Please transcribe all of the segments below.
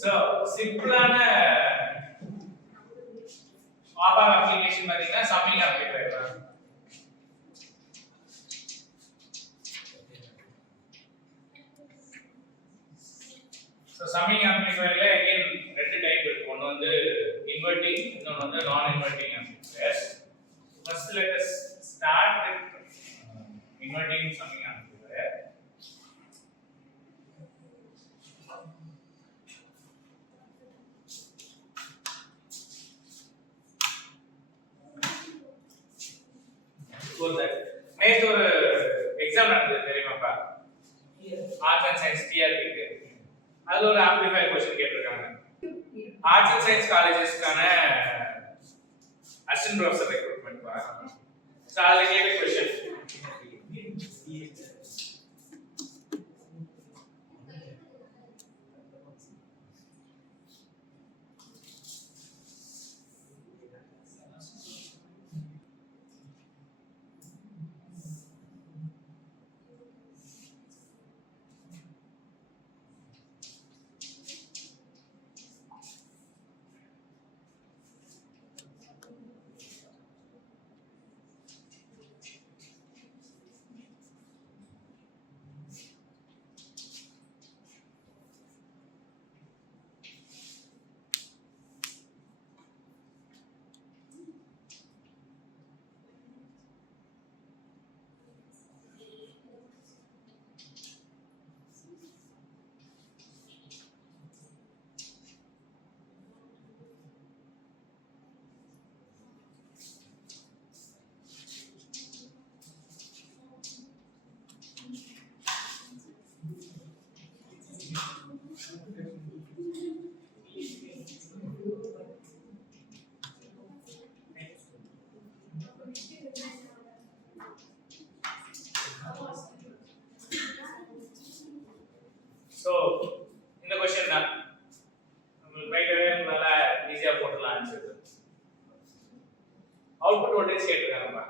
So சிம்பிளான app application பாத்தீங்கன்னா summing amplifier தான். So summing amplifier la again ரெண்டு டைப் இருக்கு. ஒன்னு வந்து inverting, இன்னொன்னு வந்து non inverting amplifiers. First let us start with inverting summing amplifier. So that நேத்து ஒரு எக்ஸாம் நடந்தது தெரியுமாப்பா? ஆர்ட்ஸ் அண்ட் சயின்ஸ் டிஆர்பிக்கு. அதுல ஒரு ஆம்ப்ளிஃபையர் क्वेश्चन கேட்டிருக்காங்க. ஆர்ட்ஸ் அண்ட் சயின்ஸ் காலேजेसக்கான அசிஸ்டன்ட் ப்ரொஃபசர் ரெக்ரூட்மென்ட் பா. சோ அதுல கேட்ட क्वेश्चन So இந்த क्वेश्चन தான் உங்களுக்கு ரைட்டவே உங்களால ஈஸியா போடலாம் ஆன்சர். Output voltage கேட்டிருக்காங்கப்பா.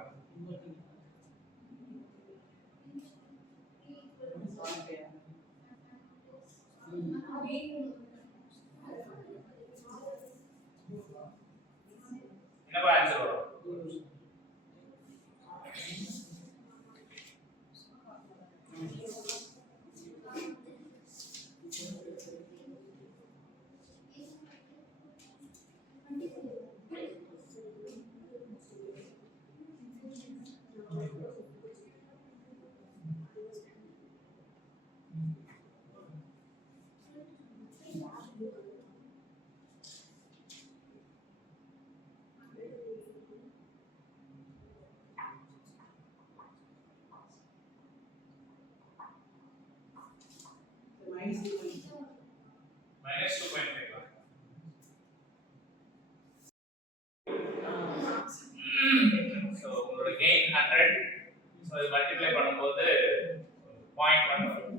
என்னப்பா ஆன்சர் வரும்? minus 2.5. So உங்களோட gain 100. So இது மல்டிப்ளை பண்ணும்போது 0.1 வரும்.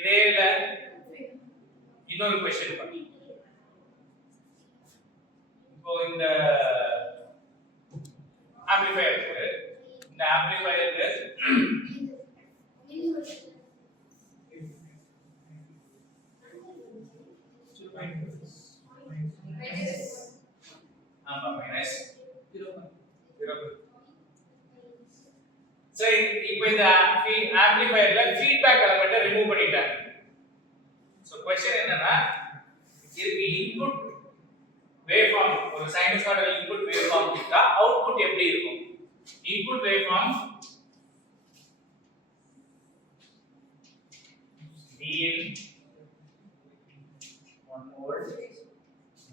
இதேல இன்னொரு क्वेश्चन பண்ணி இப்போ இந்த ஆம்ப்ளிஃபையருக்கு ஆமா மைனஸ் 0. சரி இப்போ இந்த ஆம்ப்ளிஃபையர்ல ஃபீட்பேக் எலிமெண்ட்டை ரிமூவ் பண்ணிட்டாங்க. சோ क्वेश्चन என்னன்னா இதுக்கு இன்புட் வேவ்ஃபார்ம் ஒரு சைனசாய்டல் இன்புட் வேவ்ஃபார்ம் கொடுத்தா அவுட்புட் எப்படி இருக்கும்? Input waveform Vin 1 volt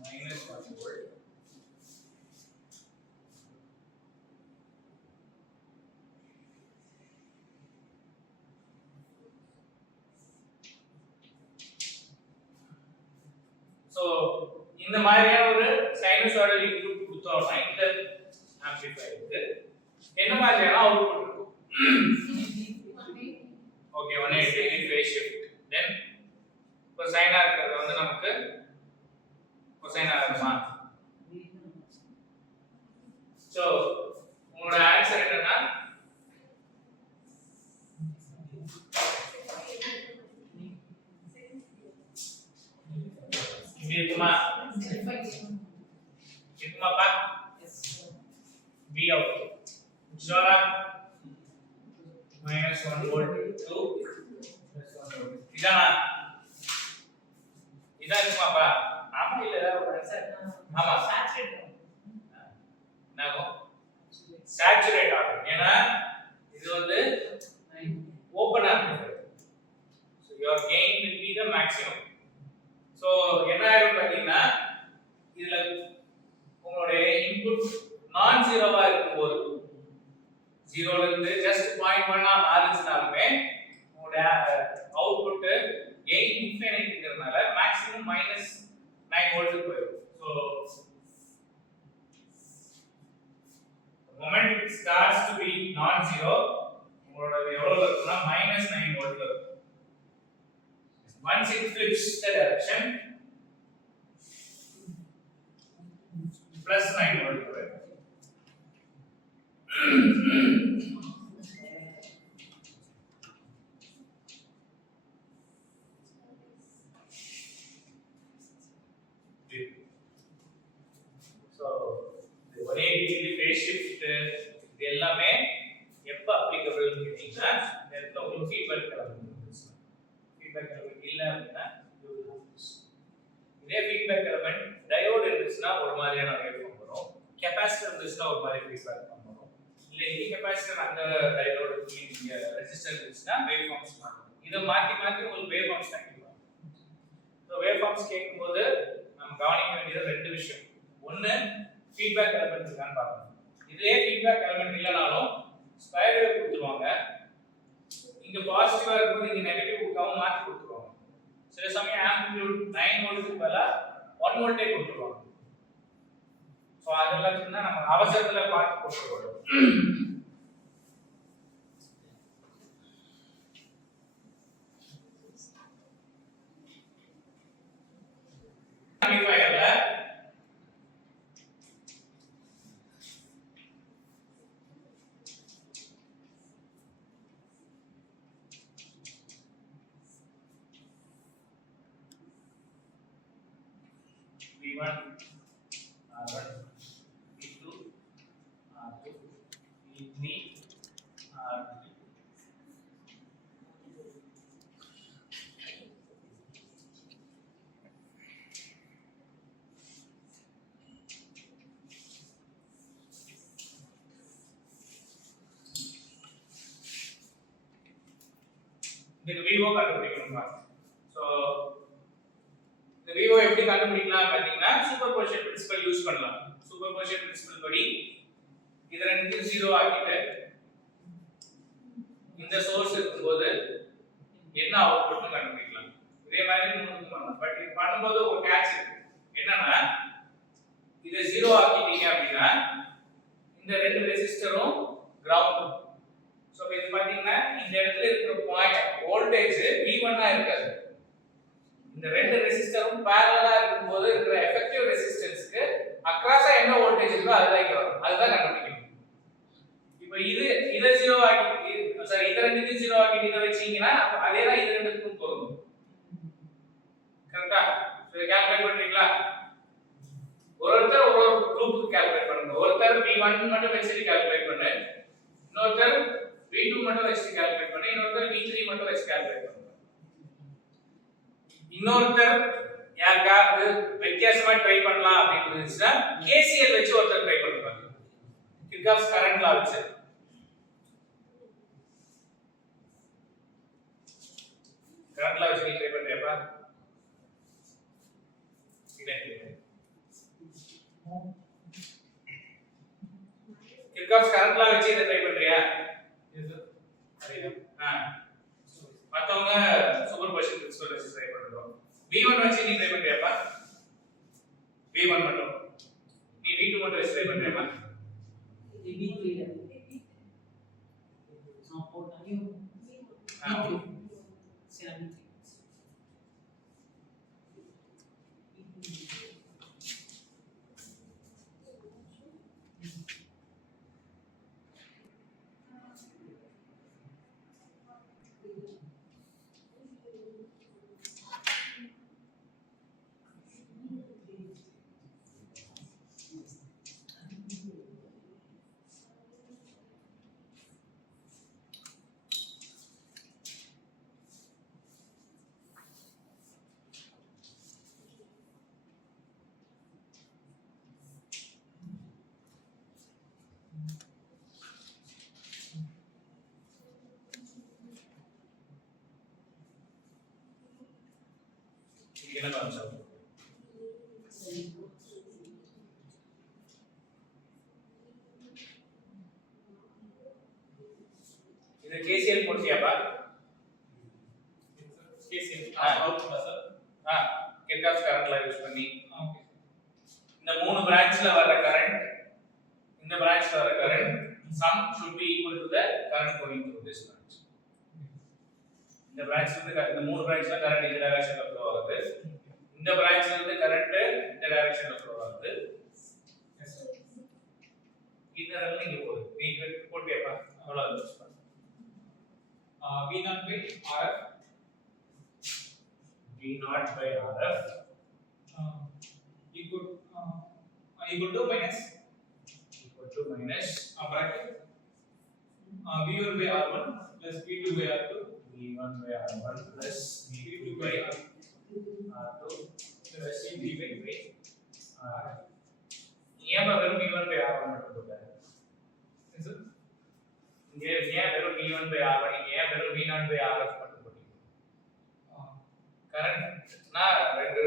minus 1 volt so இந்த மாதிரியான ஒரு சைனசாய்டல் இன்புட் கொடுத்தோம்னா இந்த ஆம்ப்ளிஃபையருக்கு என்ன மாதிரியான அவுட்புட் இருக்கும்? Okay 180 degree phase shift. Then இப்போ சைனா இருக்கிறது வந்து நமக்கு கொசைன் ஆகுமா? சோ உங்களோட ஆன்சர் என்னன்னா இப்படி இருக்குமா? இருக்குமாப்பா? B out. Sure. Minus 1 volt to plus 1 volt. இதானா? இதா இருக்குமாப்பா? ஆமா இல்ல ஒரு ஆன்சர். ஆமா சாச்சுரேட். நாகோ சாச்சுரேட் ஆகும். ஏனா இது வந்து open amplifier. So your gain will be the maximum. So என்ன ஆகும் பாத்தீங்கன்னா இதுல உங்களுடைய இன்புட் நான் ஜீரோவா இருக்கும்போது 0 ல இருந்து just 0.1 ஆ மாறுச்சுனாலுமே உங்களுடைய அவுட்புட் gain இன்ஃபினிட்டிங்கிறதுனால மேக்ஸிமம் -9 வோல்ட் போயிடும். So the moment it starts to be non-zero உங்களோட எவ்வளவு இருக்குன்னா -9 வோல்ட் இருக்கும். Once it flips the direction plus 9 volt போயிடும். So the 180 degree phase shift இது எல்லாமே எப்ப applicable ன்னு கேட்டீங்கன்னா இந்த உங்களுக்கு ஃபீட்பேக் எலமெண்ட் ஃபீட்பேக் எலமெண்ட் இல்ல அப்படின்னா இதே ஃபீட்பேக் எலமெண்ட் டயோட் இருந்துச்சுன்னா ஒரு மாதிரியான வேவ் ஃபார்ம் வரும், கெபாசிட்டர் இருந்துச்சுன்னா ஒரு மாதிரி ஃபீட்பேக் ஃபார்ம் வரும், இல்ல இந்த கெபாசிட்டர் அந்த டயோட் இங்க ரெசிஸ்டர் இருந்துச்சுன்னா வேவ் ஃபார்ம்ஸ் மாறும். இத மாத்தி மாத்தி உங்களுக்கு வேவ் ஃபார்ம்ஸ் கேட்பாங்க. சோ வேவ் ஃபார்ம்ஸ் கேட்கும்போது நம்ம கவனிக்க வேண்டியது ரெண்டு விஷயம். ஒன்னு ஃபீட்பேக் எலமெண்ட் இருக்கான்னு பார்க்கணும். இதே ஃபீட்பேக் எலமெண்ட் இல்லனாலும் ஸ்கொயர் வேவ் கொடுத்துருவாங்க. இங்க பாசிட்டிவா இருக்கும்போது இங்க நெகட்டிவ் கொடுக்காம மாத்தி கொடுத்துருவாங்க. சில சமயம் ஆம்பிளிட்யூட் 9 வோல்ட்க்கு பதிலா 1 வோல்ட்டே கொடுத்துருவாங்க. சோ அதெல்லாம் சொன்னா நம்ம அவசரத்துல பார்த்து போட்டுறோம். ஆம்பிளிஃபையர்ல V1 R1 V2 R2 V3 R3 இதுக்கு விவோ கண்டுபிடிக்கணுமா? சோ இந்த விவோ எப்படி கண்டுபிடிக்கலாம் பாத்தீங்கன்னா சூப்பர்போசிஷன் பிரின்சிபல் யூஸ் பண்ணலாம். சூப்பர்போசிஷன் பிரின்சிபல் படி இத ரெண்டையும் 0 ஆக்கிட்டு இந்த சோர்ஸ் இருக்கும்போது என்ன அவுட்புட்னு கண்டுபிடிக்கலாம். இதே மாதிரி நீங்க பண்ணலாம். பட் இது பண்ணும்போது ஒரு கேட்ச் இருக்கு. என்னன்னா இத 0 ஆக்கிட்டீங்க அப்படினா இந்த ரெண்டு ரெசிஸ்டரும் கிரவுண்ட். சோ இது பாத்தீங்கன்னா இந்த இடத்துல இருக்கிற பாயிண்ட் வோல்டேஜ் V1 ஆ இருக்காது. இந்த ரெண்டு ரெசிஸ்டரும் parallel ஆ இருக்கும்போது இருக்கிற எஃபெக்டிவ் ரெசிஸ்டன்ஸ்க்கு அக்ராஸா என்ன வோல்டேஜ் இருக்கோ அதுதான் இங்க வரும். அதுதான் கண்டுபிடிக்கணும். இப்போ இத 0 ஆக்கி சாரி இத ரெண்டுத்தையும் 0 ஆக்கி இத வெச்சீங்கன்னா அதே தான் இது ரெண்டுக்கும் பொருந்தும். கரெக்ட்டா? சோ இத கால்குலேட் பண்றீங்களா? ஒருத்தர் ஒரு குரூப்புக்கு கால்குலேட் பண்ணுங்க. ஒருத்தர் V1 மட்டும் வெச்சிட்டு கால்குலேட் பண்ணு. இன்னொருத்தர் V2 மட்டும் வெச்சிட்டு கால்குலேட் பண்ணு. இன்னொருத்தர் V3 மட்டும் வெச்சு கால்குலேட் பண்ணு. இன்னொருத்தர் யாருக்காவது வித்தியாசமா ட்ரை பண்ணலாம் அப்படின்னு இருந்துச்சுன்னா KCL வச்சு ஒருத்தர் ட்ரை பண்ணுவாங்க. கிர்ச்சாஃப்ஸ் கரண்ட் லா வச்சு. கரண்ட் லா வச்சு ட்ரை பண்றியாப்பா? இல்லை. கிர்ச்சாஃப்ஸ் கரண்ட் லா வச்சு இத ட்ரை பண்றியா? மத்தவங்க சூப்பர்போசிஷன் பிரின்சிபல் வச்சு ட்ரை பண்றோம். V1 வச்சு நீ ட்ரை பண்றியாப்பா? V1 மட்டும். நீ V2 மட்டும் வச்சு ட்ரை பண்றியாப்பா? V3 நான் போட்டானே V3 சரி என்ன கான்செப்ட் இது கேசிஎல் போட்டியாப்பா கேசிஎல் அவுட்புட்டா sir Kirchhoff current law use பண்ணி இந்த மூணு பிரான்ச்ல வர கரண்ட் இந்த பிரான்ச்ல வர current sum should be equal to the current going through this branch இந்த பிரான்ச்ல இருந்து இந்த மூணு பிரான்ச்ல கரண்ட் இந்த டைரக்ஷன்ல ஃப்ளோ ஆகுது இந்த பிரான்ச்ல இருந்து கரண்ட் இந்த டைரக்ஷன்ல ஃப்ளோ ஆகுது இந்த ரெண்டு இங்க போகுது நீங்க போட்டியாப்பா அவ்வளவு யூஸ் பண்ணு V0 by RF V0 by RF equal to minus bracket V1 by R1 plus V2 by R2 V1 by R1 plus V2 by R2 plus V3 by R. ஏன் வெறும் V1 by R1 மட்டும் போட்டாரு இங்க ஏன் வெறும் V1 by R1 இங்க ஏன் வெறும் V0 by RF மட்டும் போட்டீங்க கரண்ட்னா ரெண்டு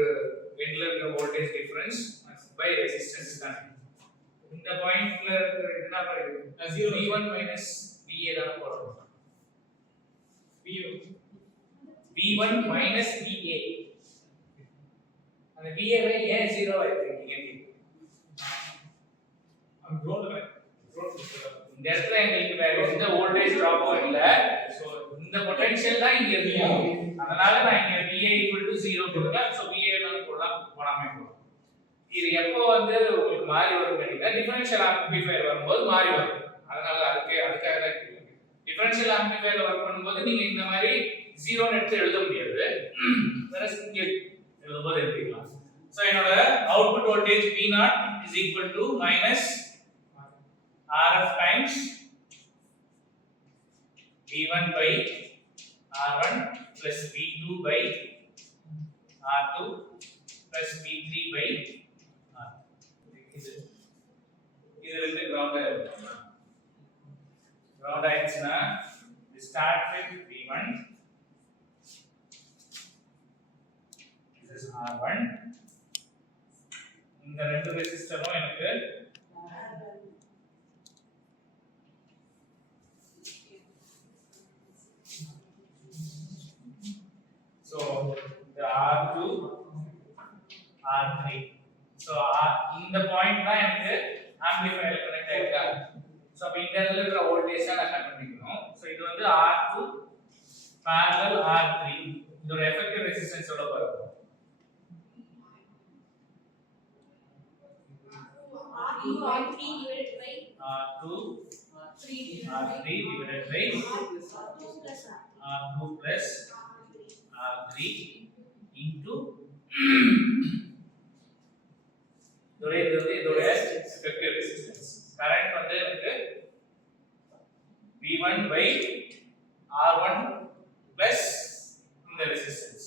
எண்ட்ல இருக்கிற வோல்டேஜ் டிஃபரன்ஸ் பை ரெசிஸ்டன்ஸ் தான் இந்த பாயிண்ட்ல என்ன பண்ணுது V1 minus VA தான் போறோம் V1 minus VA அந்த VA வை ஏன் 0 ஆயிடுறீங்க இந்த இடத்துல எங்களுக்கு வேற எந்த வோல்டேஜ் டிராப்பும் இல்ல சோ இந்த பொட்டன்ஷியல் தான் இங்க இருக்கும் அதனால நான் இங்க VA 0 கொடுத்தேன் சோ VA னால போடாம போறோம் இது எப்போ வந்து உங்களுக்கு மாறி வரும் கேட்டீங்கன்னா டிஃபரன்ஷியல் ஆம்பிளிஃபையர் வரும்போது மாறி வரும் அதனால அதுக்காக தான் டிஃபரன்ஷியல் ஆம்பிளிஃபையர்ல வர்க் பண்ணும்போது நீங்க இந்த மாதிரி 0 எடுத்து எழுத முடியாது வேற இங்க எழுதும்போது எழுதிக்கலாம் சோ என்னோட output voltage V0 is equal to minus RF times V1 by R1 plus V2 by R2 plus V3 by R. இது ரெண்டு கிரவுண்ட் ஆயிடுச்சுன்னா we start with V1 this is R1 இந்த ரெண்டு ரெசிஸ்டரும் எனக்கு so the R2 R3 so இந்த point தான் எனக்கு ஆம்பிளிஃபையர்ல connect ஆயிருக்கு சோ அப்ப இந்த இடத்துல இருக்கிற வோல்டேஜ் நான் கண்டுபிடிக்கணும் சோ இது வந்து R2 parallel R3 இதோட எஃபெக்டிவ் ரெசிஸ்டன்ஸ் எவ்வளவு வரும் R3 divided by R2 R3 divided by R2 plus R3 into இதோட effective resistance current வந்து எனக்கு V1 by R1 plus இந்த resistance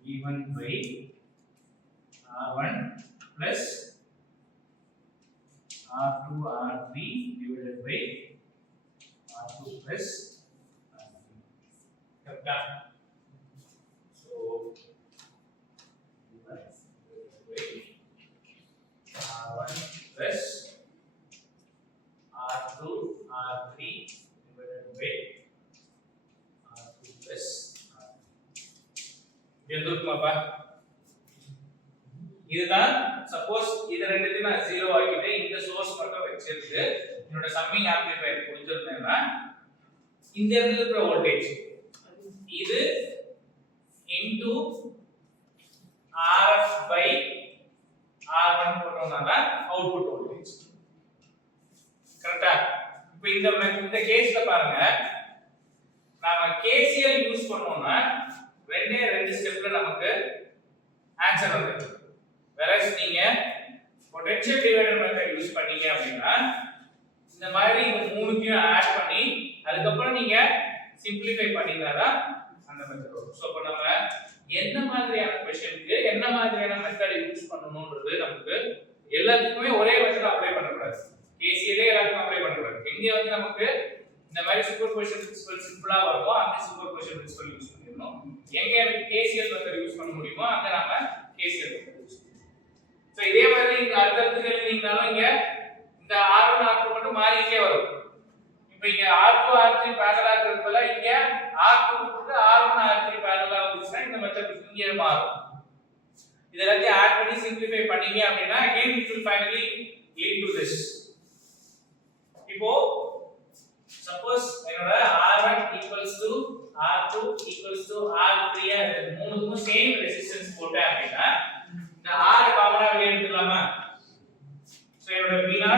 V1 by R1 plus R2 R3 divided by R2 plus done. So R1 plus R2 R3 divided by R2 plus எதுக்குமாப்பா இதுதான் suppose இது ரெண்டுத்தையும் நான் 0 ஆக்கிட்டு இந்த சோர்ஸ் மட்டும் வச்சிருந்து என்னோட சம்மிங் ஆம்பிளிஃபையர் கொடுத்திருந்தேன்னா இந்த இடத்துல இருக்கிற வோல்டேஜ் இது into RF by R1 போட்டோம்னா அவுட்புட் வோல்டேஜ் கரெக்ட்டா இப்போ இந்த கேஸ்ல பாருங்க நாம KCL யூஸ் பண்ணோம்னா ரெண்டு ஸ்டெப்ல நமக்கு ஆன்சர் வருது whereas நீங்க பொட்டன்ஷியல் டிவைடர் மெத்தட் யூஸ் பண்ணீங்க அப்படினா இந்த மாதிரி இந்த மூணுத்தையும் ஆட் பண்ணி அதுக்கு அப்புறம் நீங்க சிம்பிளிஃபை பண்ணீங்கனா அந்த மெத்தட் வரும் சோ அப்ப நம்ம என்ன மாதிரியான क्वेश्चनக்கு என்ன மாதிரியான மெத்தட் யூஸ் பண்ணனும்ன்றது நமக்கு எல்லாத்துக்குமே ஒரே மெத்தட் அப்ளை பண்ண கூடாது KCL எல்லாத்துக்கும் அப்ளை பண்ண கூடாது எங்க வந்து நமக்கு இந்த மாதிரி சூப்பர் பொசிஷன் பிரின்சிபல் சிம்பிளா வருமோ அந்த சூப்பர் பொசிஷன் பிரின்சிபல் யூஸ் பண்ணிடணும் எங்க எனக்கு KCL கண்டுபிடிக்கணுமோ அங்க நாம கேசிஎல் சோ இதே மாதிரி இங்க அடுத்தடுத்து எழுதினீங்கனாலும் இங்க இந்த R1 R2 மட்டும் மாறிட்டே வரும் இப்போ இங்க R2 R3 parallel இருக்கிறதுல இங்க R2 க்கு R1 R3 parallel வந்துச்சுனா இந்த மெத்தட் இங்கே மாறும் இதெல்லாம் ஆட் பண்ணி சிம்பிளிஃபை பண்ணீங்க அப்படினா again it will finally lead to this இப்போ சப்போஸ் என்னோட R1 equals to R2 equals to R3 மூணுக்கும் சேம் ரெசிஸ்டன்ஸ் போட்டேன் அப்படினா இந்த R காமனா வெளிய எடுத்துடலாமா சோ என்னோட V0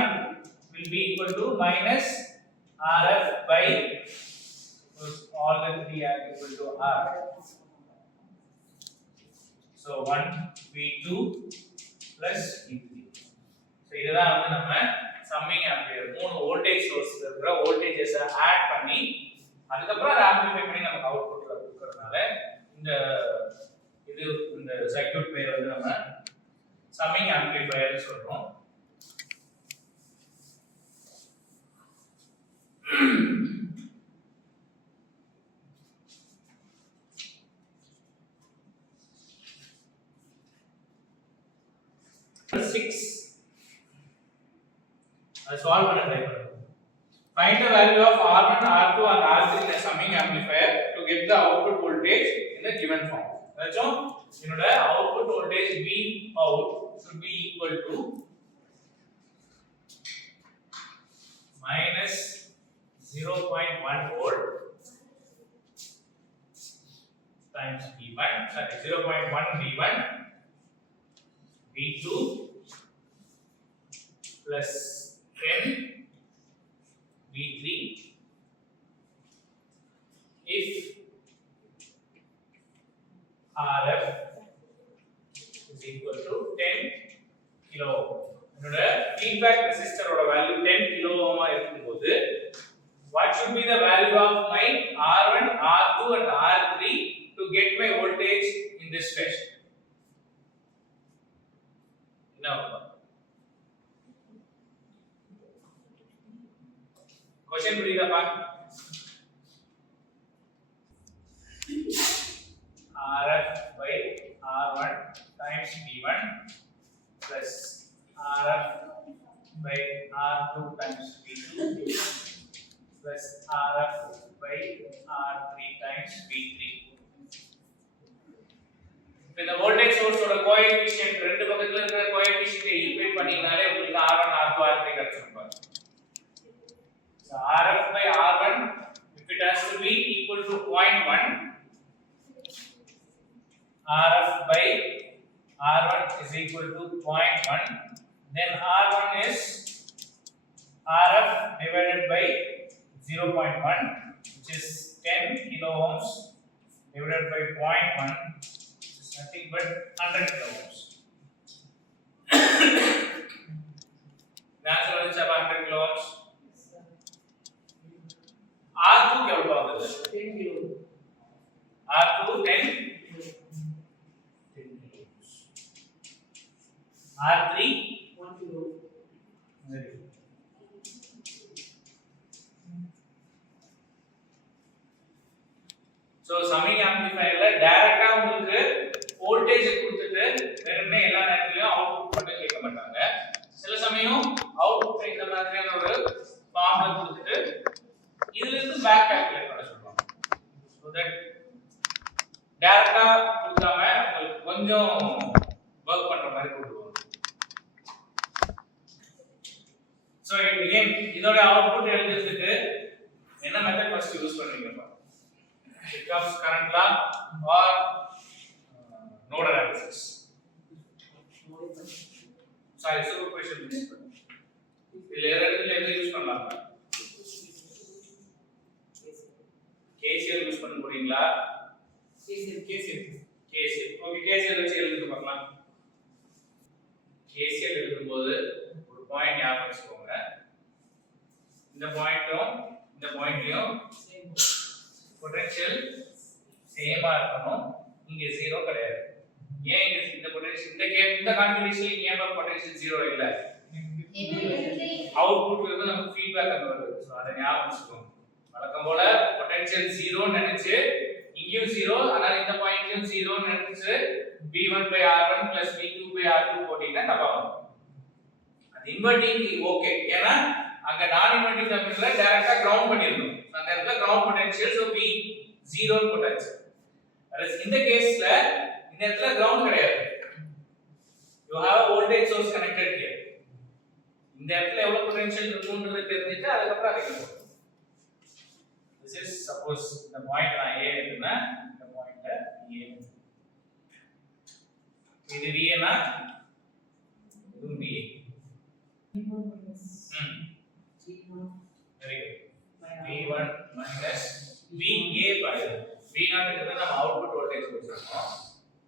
will be equal to minus RF by all the three are equal to R. So 1 V2 plus V3. So இதெல்லாம் வந்து நம்ம சம்மிங் ஆம்பியர் மூணு வோல்டேஜ் சோர்ஸ்ல இருக்கிற வோல்டேஜஸ் ஆட் பண்ணி அதுக்கு அப்புறம் அதை ஆம்பிளிஃபை பண்ணி நமக்கு அவுட்புட்ல கொடுக்கறதுனால இந்த சர்க்யூட் பேர் வந்து நம்ம சம்மிங் ஆம்பிளிஃபையர் சொல்றோம். Solve பண்ண ட்ரை பண்ணுங்க. Find the value of R1, R2 and R3 in a summing amplifier to get the output voltage in the given form. அதாச்சும் என்னோட output voltage V out should be equal to minus 0.1 volt times V1, sorry 0.1 V1 V2 plus 10 V3 if RF is equal to 10 kilo ohm. என்னோட feedback resistor ஓட value 10 kilo ohm ஆ இருக்கும்போது what should be the value of my R1, R2 and R3 to get my voltage in this stretch? Now question புரியுதாப்பா RF by R1 times V1 plus RF by R2 times V2 plus RF by R3 times V3. இந்த voltage source ஓட coefficient ரெண்டு பக்கத்துல இருக்கிற கோஎஃபிஷியன்ட்டை equate பண்ணீங்கனாலே உங்களுக்கு R1 R2 R3 கிடைச்சிரும். So RF by R1 if it has to be equal to 0.1 RF by R1 is equal to 0.1 then R1 is RF divided by 0.1 which is 10 kilo ohms divided by 0.1 is nothing but 100 kilo ohms. The answer is 100 kilo ohms. R2 क्या होता है 10 kilo R2 10 R3 1 kilo very good. So summing amplifier ல டைரக்ட்டா உங்களுக்கு voltage கொடுத்துட்டு வெறுமனே எல்லா நேரத்துலயும் output மட்டும் கேட்க மாட்டாங்க சில சமயம் அவுட்புட் இந்த மாதிரியான ஒரு ஃபார்ம்ல கொடுத்துட்டு இதுல இருந்து பேக் கால்குலேட் பண்ண சொல்லுவாங்க so that டைரக்ட்டா கொடுக்காம உங்களுக்கு கொஞ்சம் வர்க் பண்ற மாதிரி கொடுப்பாங்க so again இதோட அவுட்புட் எழுதுறதுக்கு என்ன மெத்தட் ஃபர்ஸ்ட் யூஸ் பண்ணுவீங்க Kirchhoff's current law or node analysis sorry superposition இதுல எது யூஸ் பண்ணலாம் KCL யூஸ் பண்ண போறீங்களா KCL ஓகே KCL வச்சு எழுதுங்க பார்க்கலாம் KCL எழுதும்போது ஒரு பாயிண்ட் ஞாபகம் வச்சுக்கோங்க இந்த பாயிண்ட்லயும் பொட்டன்ஷியல் சேமா இருக்கணும் இங்க 0 கிடையாது ஏன் இங்க இந்த பொட்டன்ஷியல் இந்த கான்ஃபிகரேஷன்ல ஏன் பொட்டன்ஷியல் 0 இல்ல அவுட்புட்ல இருந்து நமக்கு ஃபீட்பேக் அங்க வருது சோ அத ஞாபகம் வச்சுக்கோங்க வழக்கம் போல பொட்டன்ஷியல் 0 ன்னு நினைச்சு இங்கேயும் 0 அதனால இந்த பாயிண்ட்லயும் 0 ன்னு நினைச்சு V1 by R1 plus V2 by R2 போட்டீங்கன்னா தப்பா வரும். அது இன்வெர்ட்டிங் ஓகே, ஏன்னா அங்க நான் இன்வெர்ட்டிங் டெர்மினல்ல டைரக்டா கிரவுண்ட் பண்ணிருக்கோம். அந்த இடத்துல ground potential so V 0 potential. அதாவது இந்த கேஸ்ல இந்த இடத்துல கிரவுண்ட் கிடையாது. You have a voltage source connected here. இந்த இடத்துல எவ்வளவு பொட்டன்ஷியல் இருக்கும்ன்றது தெரிஞ்சிட்டு அதுக்கு அப்புறம் அதை போடுங்க. This is suppose the point நான் A எடுத்தேன்னா இந்த பாயிண்ட A. இது V னா இது V. Very good. V1 minus VA பாருங்க. V0 ங்கிறது நம்ம அவுட்புட் வோல்டேஜ் கொடுத்திருக்கோம்.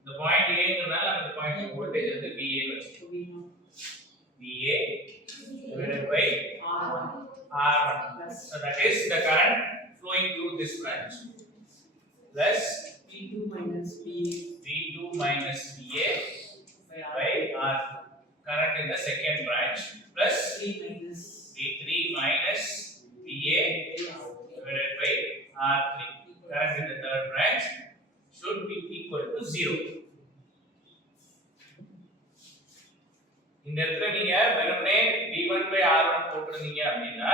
இந்த பாயிண்ட் A ங்கிறதால அந்த பாயிண்ட் வோல்டேஜ் வந்து VA வச்சிருக்கோம். VA divided by R1. So that is the current flowing through this branch plus V2 minus VA by R, current in the second branch, plus minus V3 minus VA divided by R3, current in the third branch should be equal to 0. இந்த இடத்துல நீங்க வெறுமனே V1 by R1 போட்டுறீங்க அப்படின்னா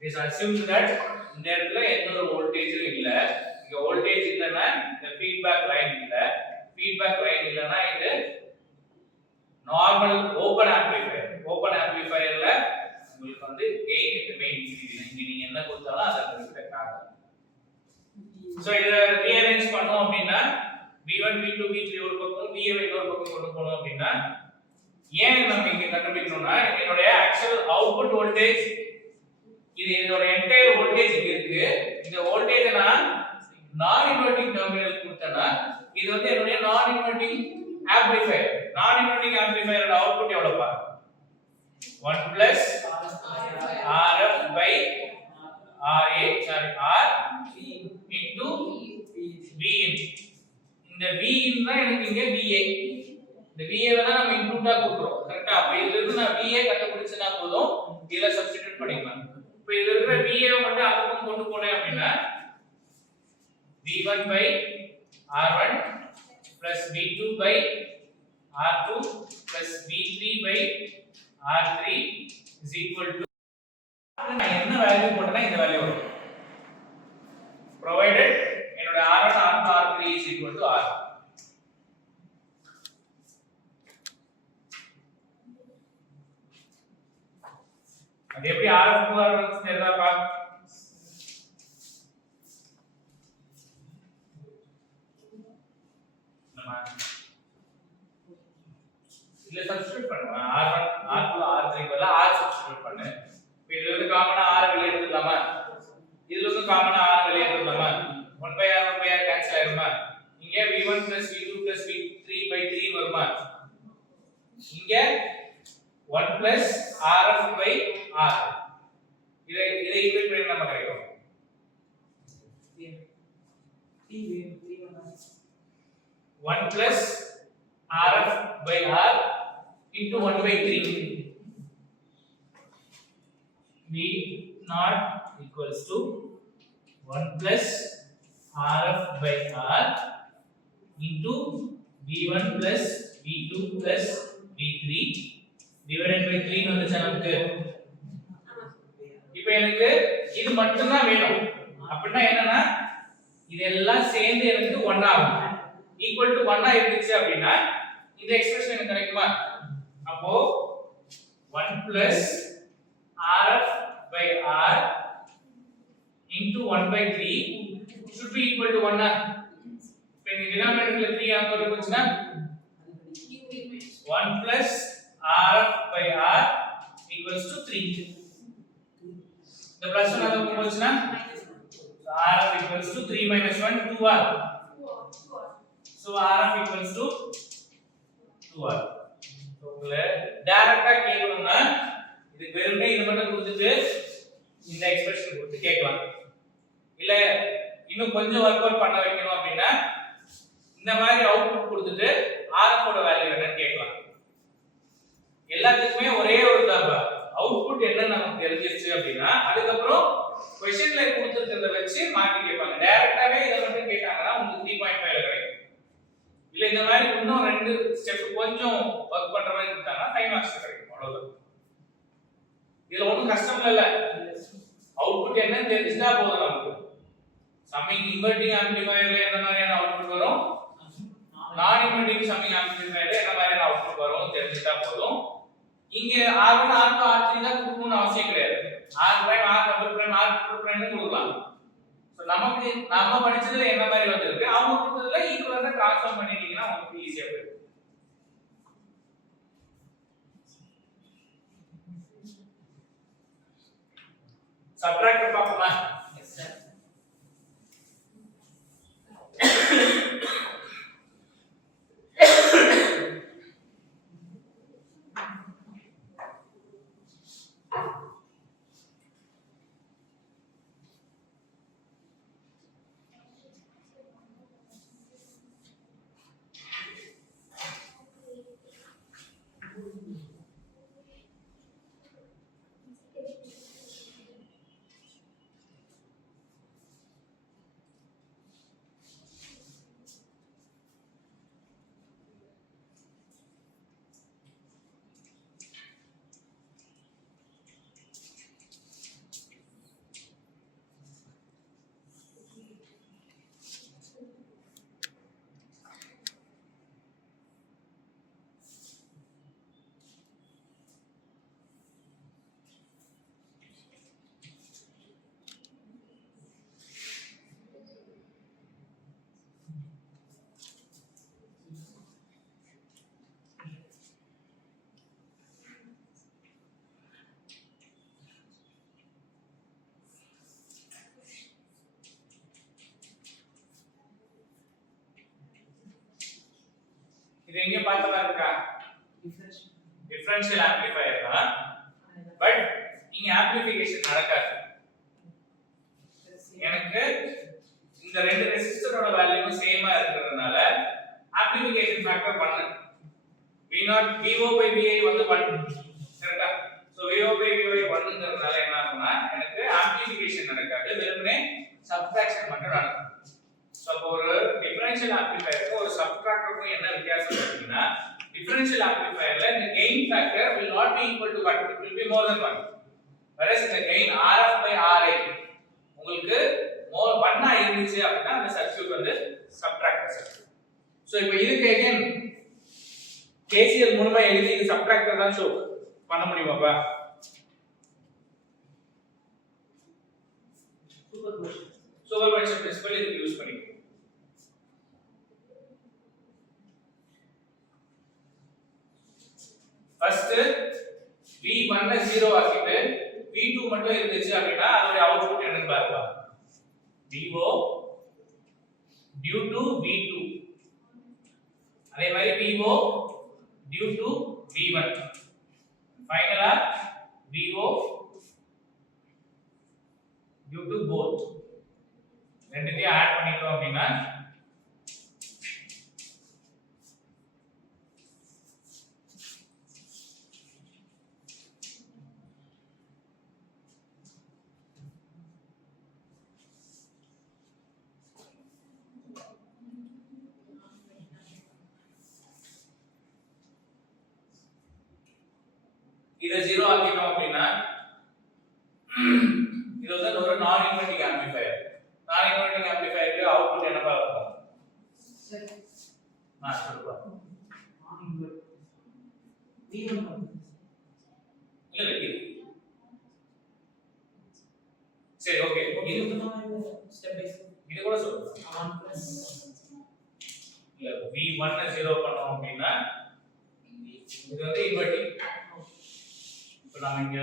it is assumed that இந்த இடத்துல எந்த ஒரு வோல்டேஜும் இல்ல. இங்க வோல்டேஜ் இல்லனா இந்த ஃபீட்பேக் லைன் இல்ல. ஃபீட்பேக் லைன் இல்லனா இது நார்மல் ஓபன் ஆம்ப்ளிஃபையர். ஓபன் ஆம்ப்ளிஃபையர்ல உங்களுக்கு வந்து கெயின் எப்பவுமே இன்ஃபினிட்டி. இங்க நீங்க என்ன கொடுத்தாலும் அது ரிஃப்ளெக்ட் ஆகும். சோ இத ரீஅரேஞ்ச் பண்ணோம் அப்படினா V1 V2 V3 ஒரு பக்கம் VA இன்னொரு பக்கம் கொண்டு போறோம் அப்படினா ஏன் நம்ம இங்க கண்டுபிடிக்கணும்னா என்னோட ஆக்சுவல் அவுட்புட் வோல்டேஜ் இது இதோட என்டையர் வோல்டேஜ் இங்க இருக்கு. இந்த வோல்டேஜ் நான் இன்வெர்ட்டிங் டெர்மினல் கொடுத்தனா இது வந்து என்னோட நான் இன்வெர்ட்டிங் ஆம்ப்ளிஃபையர். நான் இன்வெர்ட்டிங் ஆம்ப்ளிஃபையரோட அவுட்புட் எவ்வளவு பாருங்க. 1 plus RF by RA sorry R into Vin. இந்த Vin தான் எனக்கு இங்க VA. இந்த VA தான் நம்ம இன்புட்டா கொடுக்கிறோம். கரெக்ட்டா? அப்ப இதுல இருந்து நான் VA கண்டுபிடிச்சனா போதும். இதல சப்ஸ்டிட்யூட் பண்ணிக்கலாம். இப்போ இதுல இருக்கிற VA மட்டும் அதுக்கும் கொண்டு போனேன் அப்படினா V1 by R1 plus V2 by R2 plus V3 by R3 is equal to நான் என்ன வேல்யூ போட்டேனா இந்த வேல்யூ வரும். provided என்னோட R1 R2 R3 is equal to R. அது எப்படி RF to R1 தெரியுதாப்பா? இல்ல சப்ஸ்டிட்யூட் பண்ணுங்க. R1 R2 R3 பதிலா R சப்ஸ்டிட்யூட் பண்ணு. இப்போ இதுல இருந்து காமனா R வெளிய எடுத்துடலாமா? இதுல இருந்து காமனா R வெளிய எடுத்துடலாமா? 1 by R கேன்சல் ஆயிருமா? இங்க V1 V2 V3 by 3 வருமா? இங்க 1 RF by R. இதை ஈக்குவேட் பண்ணி நம்ம கிடைக்கும். P 1 RF by R into 1 by 3. V naught equals to 1 RF by R into V1 V2 V3 divided by 3 வந்துச்சு நமக்கு. இப்போ எனக்கு இது மட்டும் தான் வேணும். அப்படினா என்னன்னா இதெல்லாம் சேர்ந்து எனக்கு 1 ஆகும். equal to 1 ஆ இருந்துச்சு அப்படினா இந்த எக்ஸ்பிரஷன் எனக்கு கிடைக்குமா? அப்போ 1 RF by R into 1 by 3 should be equal to 1 ஆ? இப்போ இந்த டினாமினேட்டர்ல 3 அங்க வந்துச்சுனா 1 RF by R equals to 3. The plus 1 அங்க வந்துச்சுனா RF equals to 3 minus 1 2 R. So RF equals to 2R. So உங்களை டைரக்டா கேட்கணும்னா இது வெறுமனே இது மட்டும் கொடுத்துட்டு இந்த எக்ஸ்பிரஷன் கொடுத்து கேட்கலாம். இல்ல இன்னும் கொஞ்சம் வொர்க் அவுட் பண்ண வைக்கணும் அப்படின்னா இந்த மாதிரி அவுட்புட் கொடுத்துட்டு RF ஓட வேல்யூ என்னன்னு கேட்கலாம். எல்லாத்துக்குமே ஒரே ஒரு டர்ம் அவுட்புட் என்ன நமக்கு தெரிஞ்சிருச்சு அப்படின்னா அதுக்கப்புறம் क्वेश्चनல கொடுத்திருக்கிறத வச்சு மாத்தி கேட்பாங்க. டைரக்டாவே இத மட்டும் கேட்டாங்கன்னா உங்களுக்கு 3.5 ல கிடைக்கும். இல்ல இந்த மாதிரி இன்னும் ரெண்டு ஸ்டெப் கொஞ்சம் வர்க் பண்ற மாதிரி கொடுத்தாங்கன்னா 5 மார்க்ஸ் கிடைக்கும் அவ்வளவுதான். இதுல ஒண்ணும் கஷ்டம் இல்ல. அவுட்புட் என்னன்னு தெரிஞ்சா போதும் நமக்கு. சம்மிங் இன்வெர்ட்டிங் ஆம்ப்ளிஃபையர்ல என்ன மாதிரியான அவுட்புட் வரும், நான் இன்வெர்ட்டிங் சம்மிங் ஆம்ப்ளிஃபையர்ல என்ன மாதிரியான அவுட்புட் வரும் தெரிஞ்சிட்டா போதும். இங்க R1 R2 R3 தான் கொடுக்கணும்னு அவசியம் கிடையாது. R prime R double prime R triple prime கொடுக்கலாம். சோ நமக்கு நாம படிச்சதுல என்ன மாதிரி வந்திருக்கு அவங்க கொடுத்ததுல ஈக்குவலா ட்ரான்ஸ்ஃபார்ம் பண்ணிட்டீங்கன்னா உங்களுக்கு ஈஸியா போயிடும். சப்ட்ராக்டர் பார்ப்போமா? Yes sir. இது எங்க பார்த்ததா இருக்கா? டிஃபரன்ஷியல் ஆம்ப்ளிஃபையர் தான். பட் இங்க ஆம்ப்ளிஃபிகேஷன் நடக்காது. எனக்கு இந்த ரெண்டு ரெசிஸ்டரோட வேல்யூவும் சேமா இருக்கிறதுனால ஆம்ப்ளிஃபிகேஷன் ஃபேக்டர் பண்ணு. V0 VO by VI வந்து 1 கரெக்ட்டா? சோ VO by VI 1ங்கிறதுனால என்ன ஆகும்னா எனக்கு ஆம்ப்ளிஃபிகேஷன் நடக்காது. வெறுமனே சப்ட்ராக்ஷன் மட்டும் நடக்கும். சோ அப்போ ஒரு டிஃபரன்ஷியல் ஆம்ப்ளிஃபையருக்கு ஒரு சப்ட்ராக்டருக்கும் என்ன வித்தியாசம் அப்படினா differential ஆம்ப்ளிஃபையர்ல the gain factor will not be equal to 1, it will be more than 1, whereas the gain RF by RI உங்களுக்கு more 1 ஆ இருந்துச்சு அப்படினா அந்த சர்க்யூட் வந்து சப்ட்ராக்டர் சர்க்யூட். சோ இப்போ இதுக்கு again KCL மூலமா எழுதி இது சப்ட்ராக்டர் தான் ஷோ பண்ண முடியுமாப்பா? சூப்பர்பொசிஷன் பிரின்சிபல் இதுக்கு யூஸ் பண்ணிக்கோ. ஃபர்ஸ்ட் V1 ல 0 ஆக்கிட்டு V2 மட்டும் இருந்துச்சு அப்படினா அதோட அவுட்புட் என்னன்னு பாருங்க. VO due to V2, அதே மாதிரி VO due to V1, ஃபைனலா VO due to both. ரெண்டுத்தையும் ஆட் பண்ணிட்டோம் அப்படினா இத 0 ஆக்கிட்டோம் அப்படினா இது வந்து ஒரு நான் இன்வெர்ட்டிங் ஆம்ப்ளிஃபையர். நான் இன்வெர்ட்டிங் ஆம்ப்ளிஃபையருக்கு அவுட்புட் என்னவா இருக்கும்? சார் நான் சொல்றேன். நான் இன்வெர்ட் V1 இல்ல இது சரி ஓகே இது ஸ்டெப் பை ஸ்டெப் இது கூட சொல்றேன். 1 plus இல்ல V1 ல 0 பண்ணோம் அப்படினா இது வந்து இன்வெர்ட்டிங். இப்போ நாம இங்க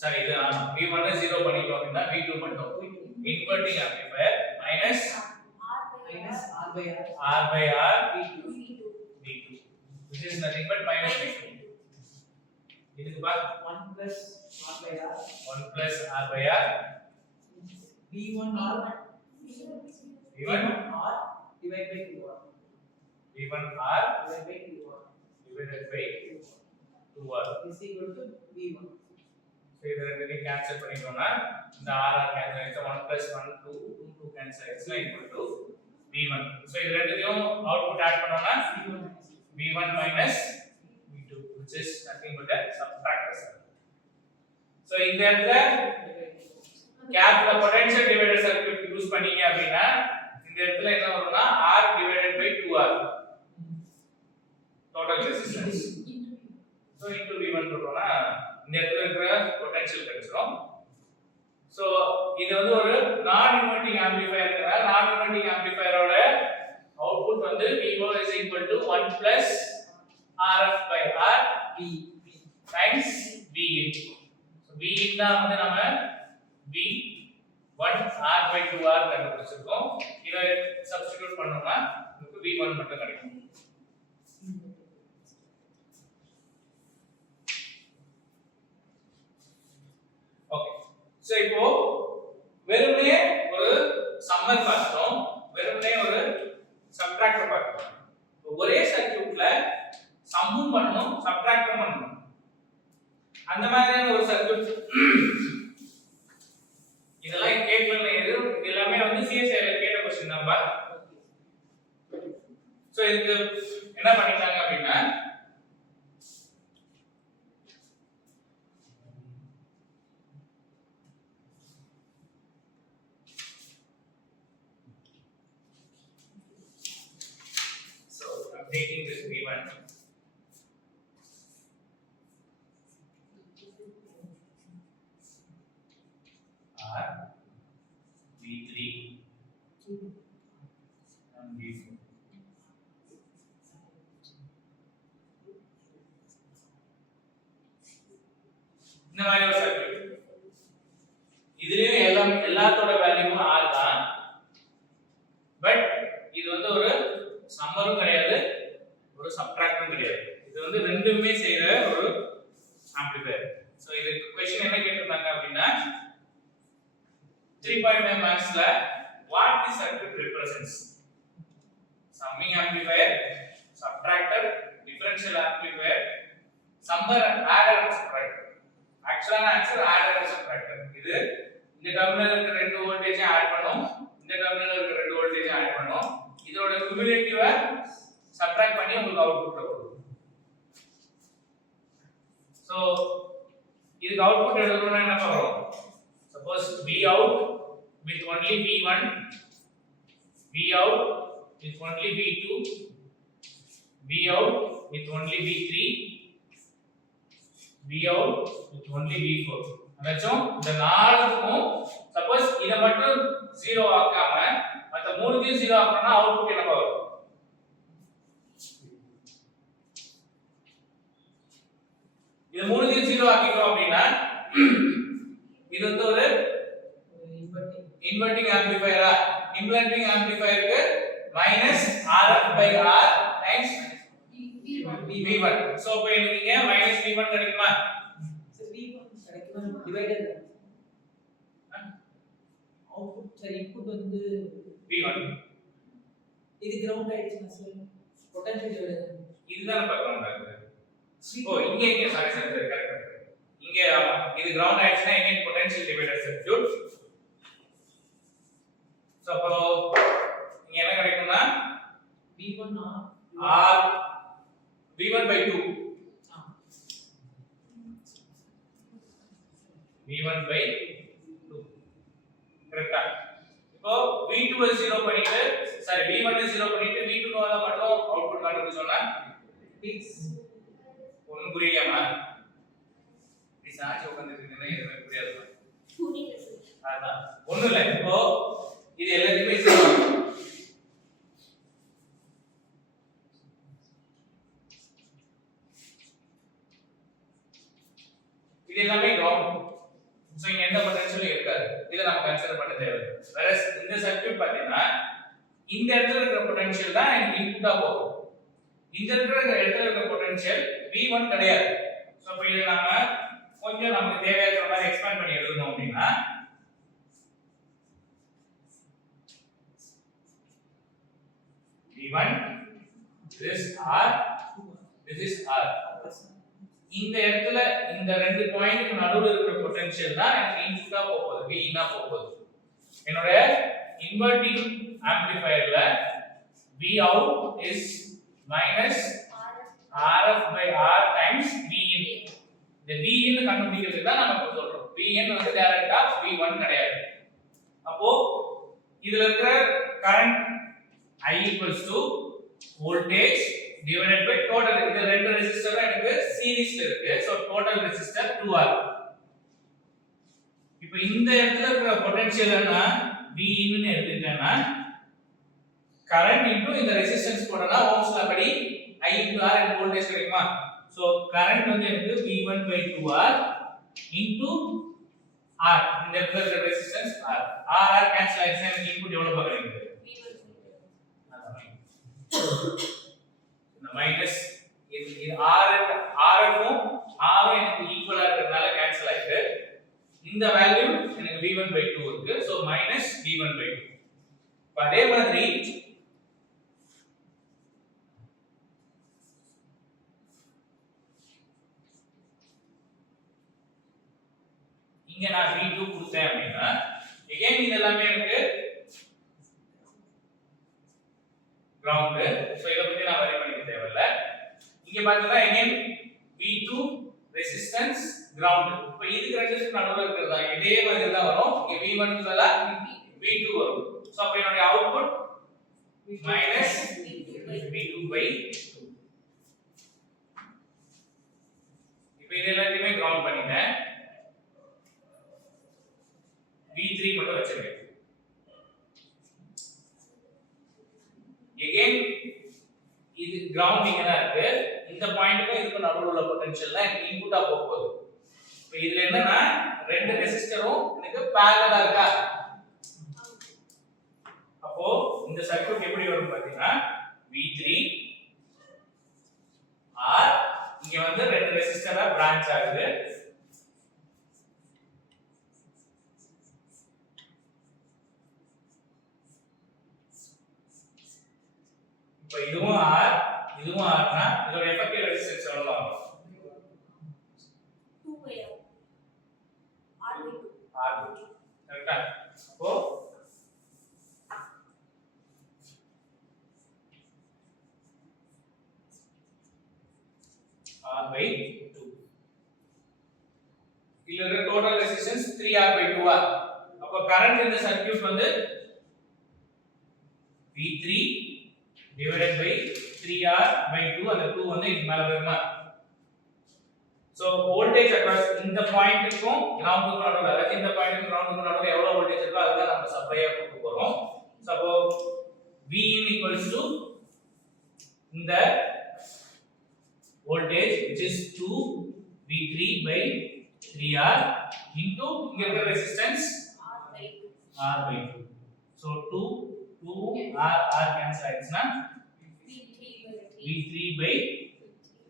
சரி இது V1 ல 0 பண்ணிட்டோம் அப்படினா V2 மட்டும் inverting amplifier minus R by R R by R V2 V2 which is nothing but minus V2. இதுக்கு பா 1 plus R by R 1 plus R by R V1 R V1 R divided by 2R V1 R divided by 2R divided by 2R is equal to V1. So இது ரெண்டையும் cancel பண்ணிட்டோம்னா இந்த R R cancel ஆயிடுச்சு. 1 plus 1 2 2 cancel ஆயிடுச்சுனா equal to V1. So இது ரெண்டுத்தையும் output add பண்ணோம்னா V1 minus V2 which is nothing but a subtractor circuit. So இந்த இடத்துல கேப்ல பொட்டன்ஷியல் டிவைடர் சர்க்யூட் யூஸ் பண்ணீங்க அப்படினா இந்த இடத்துல என்ன வரும்னா R divided by 2R total resistance. So into V1 போட்டோம்னா இந்த இடத்துல இருக்கிற பொட்டன்ஷியல் கிடைச்சிரும். So இது வந்து ஒரு நான் இன்வெர்ட்டிங் ஆம்ப்ளிஃபையர்ங்கற நான் இன்வெர்ட்டிங் ஆம்ப்ளிஃபையரோட அவுட்புட் வந்து VO is equal to 1 plus RF by R times Vin. So Vin தான் வந்து நாம V1 R by 2R கண்டுபிடிச்சிருக்கோம். இத சப்ஸ்டிட்யூட் பண்ணோம்னா நமக்கு V1 மட்டும் கிடைக்கும். ஓகே. சோ இப்போ வெறுமனே ஒரு சம்மர் பார்த்தோம், வெறுமனே ஒரு சப்ட்ராக்டர் பார்த்தோம். ஒரே சர்க்யூட்ல சம்மும் பண்ணனும் சப்ட்ராக்டும் பண்ணனும். அந்த மாதிரியான ஒரு சர்க்யூட் இதெல்லாம் கேட்கல இது எல்லாமே வந்து சிஎஸ்ஐல கேட்ட क्वेश्चन தான் பா. சோ இதுக்கு என்ன பண்ணிட்டாங்க அப்படினா taking this V1 R V3 and V4 இந்த மாதிரி ஒரு சர்க்யூட் இதுலயே எல்லாத்தோட வேல்யூவும் R தான். பட் இது வந்து ஒரு சம்மரும் கிடையாது ஒரு சப்ட்ராக்டும் கிடையாது. இது வந்து ரெண்டுமே செய்யற ஒரு ஆம்ப்ளிஃபையர். சோ இது क्वेश्चन என்ன கேட்டிருந்தாங்க அப்படினா 3.5 மார்க்ஸ்ல what the circuit represents summing amplifier, subtractor, differential amplifier, summer, adder and subtractor. Actual answer adder and subtractor. இது இந்த டெர்மினல்ல இருக்க ரெண்டு வோல்டேஜ் ஆட் பண்ணும், இந்த டெர்மினல்ல இருக்க ரெண்டு வோல்டேஜ் ஆட் பண்ணும். இதோட cumulative subtract பண்ணி உங்களுக்கு அவுட்புட் கொடுக்கும். சோ இதுக்கு அவுட்புட் எழுதணும்னா என்ன பண்ணணும்? Suppose V out with only V1, V out with only V2, V out with only V3, V out with only V4. அதாச்சும் இந்த நாலுக்கும் சப்போஸ் இத மட்டும் 0 ஆக்காம மத்த மூணுத்தையும் 0 ஆக்கணும்னா அவுட்புட் என்ன வரும்? இது மூணுத்தையும் 0 ஆக்கிட்டோம் அப்படினா இது வந்து ஒரு இன்வெர்ட்டிங் ஆம்ப்ளிஃபையரா இன்வெர்ட்டிங் ஆம்ப்ளிஃபையருக்கு -RF by R times V1. So இப்போ நீங்க -V1 கிடைக்குமா? So V1 கிடைக்குமா டிவைடட் அவுட்புட் சரி இன்புட் வந்து V1 இது கிரவுண்ட் ஆயிடுச்சுனா சார் பொட்டன்ஷியல் டிவைடட் இதுதான் பார்க்கணும் டாக்டர். ஓ இங்க சாரி சார் கரெக்ட். இங்க இது கிரவுண்ட் ஆயிடுச்சுனா இங்க பொட்டன்ஷியல் டிவைடர் சர்க்யூட். சோ அப்போ இங்க என்ன கிடைக்கும்னா V1 R V1 by 2 V1 by 2 கரெக்ட்டா? இப்போ V2 0 பண்ணிட்டு சாரி V1 0 பண்ணிட்டு V2 ல மட்டும் அவுட்புட் காட்டுறது சொன்னா ஒண்ணும் புரியலையாமா? நீ சாட்சி உட்கார்ந்துட்டு இருக்கீங்க எதுவுமே புரியாது. அதான் ஒண்ணும் இல்ல. இப்போ இது எல்லாத்தையுமே இது எல்லாமே கிரவுண்ட். சோ இங்க எந்த பொட்டன்ஷியலும் இருக்காது. இத நாம கன்சிடர் பண்ண தேவை. வேற இந்த சர்க்யூட் பாத்தீங்கன்னா இந்த இடத்துல இருக்கிற பொட்டன்ஷியல் தான் இன்புட்டா போகும். இந்த இடத்துல இருக்கிற பொட்டன்ஷியல் V1 கிடையாது. சோ இப்போ இத நாம கொஞ்சம் நமக்கு தேவையான மாதிரி எக்ஸ்பேண்ட் பண்ணி எழுதணும் அப்படினா V1 this R this is R. இந்த இடத்துல இந்த ரெண்டு பாயிண்ட்க்கு நடுவுல இருக்கிற பொட்டன்ஷியல் தான் எனக்கு இன்புட்டா போகுது V னா போகுது. என்னோட inverting ஆம்ப்ளிஃபையர்ல V out is minus RF by R times V in. இந்த V in கண்டுபிடிக்கிறதுக்கு தான் நம்ம இப்ப சொல்றோம். V in வந்து டைரக்டா V1 கிடையாது. அப்போ இதுல இருக்கிற current I equals to voltage divided by total. இது ரெண்டு ரெசிஸ்டரும் எனக்கு சீரிஸ்ல இருக்கு. So total resistor 2R. இப்போ இந்த இடத்துல இருக்கிற பொட்டன்ஷியல் என்ன V in ன்னு எடுத்துட்டேன்னா current into இந்த ரெசிஸ்டன்ஸ் போட்டனா ஓம்ஸ் லா படி I into R and voltage கிடைக்குமா? சோ current வந்து எனக்கு V1 by 2R into R. இந்த இடத்துல இருக்கிற ரெசிஸ்டன்ஸ் R. R கேன்சல் ஆயிடுச்சுனா எனக்கு இன்புட் எவ்வளவு பார்க்கறீங்க? இந்த மைனஸ் இது R க்கும் R எனக்கு ஈக்குவலா இருக்கிறதுனால கேன்சல் ஆயிடுது. இந்த வேல்யூ எனக்கு V1 by 2 இருக்கு. So minus V1 by 2. இப்ப அதே மாதிரி இங்க நான் V2 கொடுத்தேன் அப்படினா again இது எல்லாமே எனக்கு கிரவுண்ட். சோ இத பத்தி நான் வரி பண்ணிக்க தேவையில்ல. இங்க பாத்தீங்கன்னா again V2 ரெசிஸ்டன்ஸ் கிரவுண்ட். இப்போ இதுக்கு ரெண்டுக்கு நடுவுல இருக்குதா இதே மாதிரி தான் வரும். இங்க V1 க்கு பதிலா V2 வரும். சோ அப்ப என்னோட அவுட்புட் minus V2 by 2. இப்போ இது எல்லாத்தையுமே கிரவுண்ட் பண்ணிட்டேன். V3 மட்டும் வச்சிருக்கேன். again இது கிரவுண்ட் இங்க தான் இருக்கு. இந்த பாயிண்ட்க்கு இதுக்கு நடுவுல உள்ள பொட்டன்ஷியல் தான் எனக்கு இன்புட்டா போக போகுது. இப்போ இதுல என்னன்னா ரெண்டு ரெசிஸ்டரும் எனக்கு parallel இருக்கா? அப்போ இந்த சர்க்யூட் எப்படி வரும் பாத்தீங்கன்னா V3 R இங்க வந்து ரெண்டு ரெசிஸ்டரா பிரான்ச் ஆகுது. இப்போ இதுவும் R இதுவும் R னா இதோட எஃபெக்டிவ் ரெசிஸ்டன்ஸ் எவ்வளவு ஆகும்? 2 R2. R2 கரெக்ட்டா? அப்போ R by 2. இதுல இருக்க total resistance 3R by 2R. அப்போ கரண்ட் இந்த சர்க்யூட் வந்து V3 divided by 3R by 2 அந்த 2 வந்து இது மேல வருமா? சோ வோல்டேஜ் அக்ராஸ் இந்த பாயிண்ட்க்கும் கிரவுண்டுக்கும் நடுவுல அதாவது இந்த பாயிண்ட்க்கும் கிரவுண்டுக்கும் நடுவுல எவ்வளவு வோல்டேஜ் இருக்கோ அதுதான் நம்ம சப்ளையா கொடுக்க போறோம். சோ அப்போ Vin equals to இந்த voltage which is 2 V3 by 3R into இங்க இருக்கிற resistance R by 2. So 2 R cancel ஆயிடுச்சுனா V3 by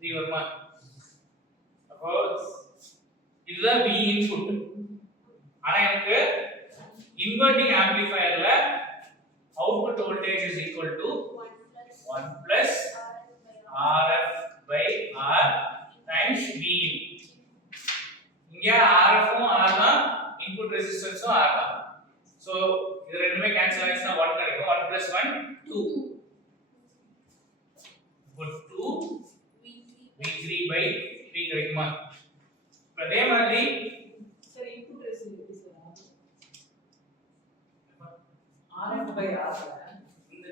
3 வருமா? அப்போ இதுதான் V input. ஆனா எனக்கு இன்வெர்ட்டிங் ஆம்ப்ளிஃபையர்ல output voltage is equal to 1 plus RF by R times V in. இங்க RF உம் R தான் இன்புட் ரெசிஸ்டன்ஸும் R தான். சோ இது ரெண்டுமே கேன்சல் ஆயிடுச்சுனா 1 கிடைக்கும். 1 plus 1 2. இப்போ 2 V3 by 3 கிடைக்குமா? அதே மாதிரி சரி input resistance RF by R இந்த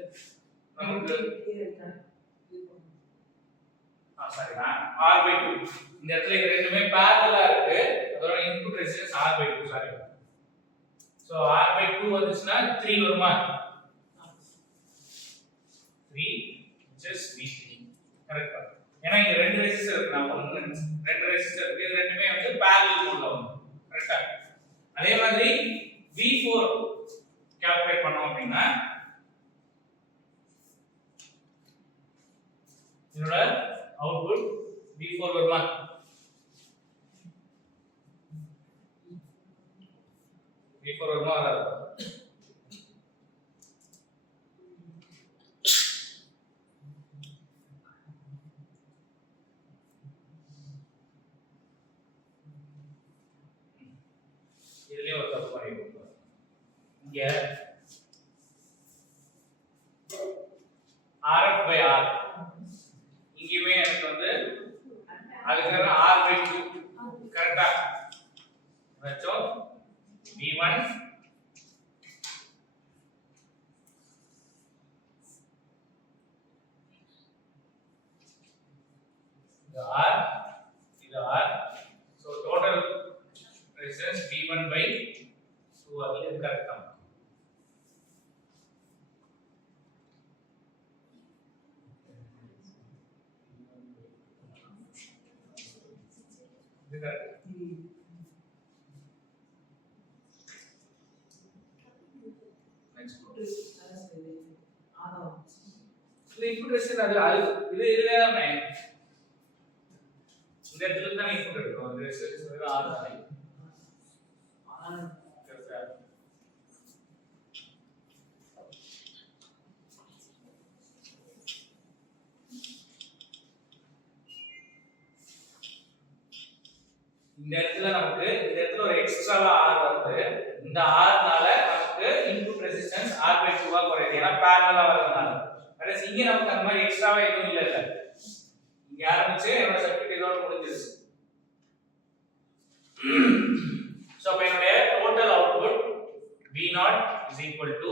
நமக்கு சாரி R by 2 இந்த இடத்துல இது ரெண்டுமே parallel-ஆ இருக்கு. அதோட input resistance R by 2 sorry. So R by 2 வந்துச்சுனா 3 வருமா? 3 just V3 கரெக்ட்டா? ஏனா இங்க ரெண்டு ரெசிஸ்டர் இருக்கு. நான் ரெண்டு ரெசிஸ்டர் இருக்கு. இது ரெண்டுமே வந்து parallel மோட்ல வரும். கரெக்ட்டா? அதே மாதிரி V4 கால்குலேட் பண்ணோம் அப்படினா இதோட அவுட்புட் V4 வருமா? V4 வருமா வராது? இதுலயே ஒரு தப்பு பண்ணிருக்கோம். இங்க இங்கேயுமே எனக்கு வந்து அதுக்காக r/2 கரெக்டா வச்சோம் v1 இது r இது r so total resistance v1 by 2 அது கரெக்டா இது கரெக்ட் இன்புட் ரெசிஸ்டன்ஸ் அது இதுதானே இந்த இடத்துல தான் இன்புட் எடுக்கும் அந்த ரெசிஸ்டன்ஸ் ஆர் தானே இந்த இடத்துல நமக்கு இந்த இடத்துல ஒரு எக்ஸ்ட்ராவா ஆர் வருது இந்த ஆர்னால நமக்கு இன்புட் ரெசிஸ்டன்ஸ் r/2 ஆ குறையுது ஏன்னா parallel-ஆ வரதுனால வேற இங்க நமக்கு அந்த மாதிரி எக்ஸ்ட்ராவா எதுவும் இல்ல இங்க ஆரம்பிச்சு என்னோட சர்க்யூட் இதோட முடிஞ்சிருச்சு சோ அப்ப என்னோட total output v0 is equal to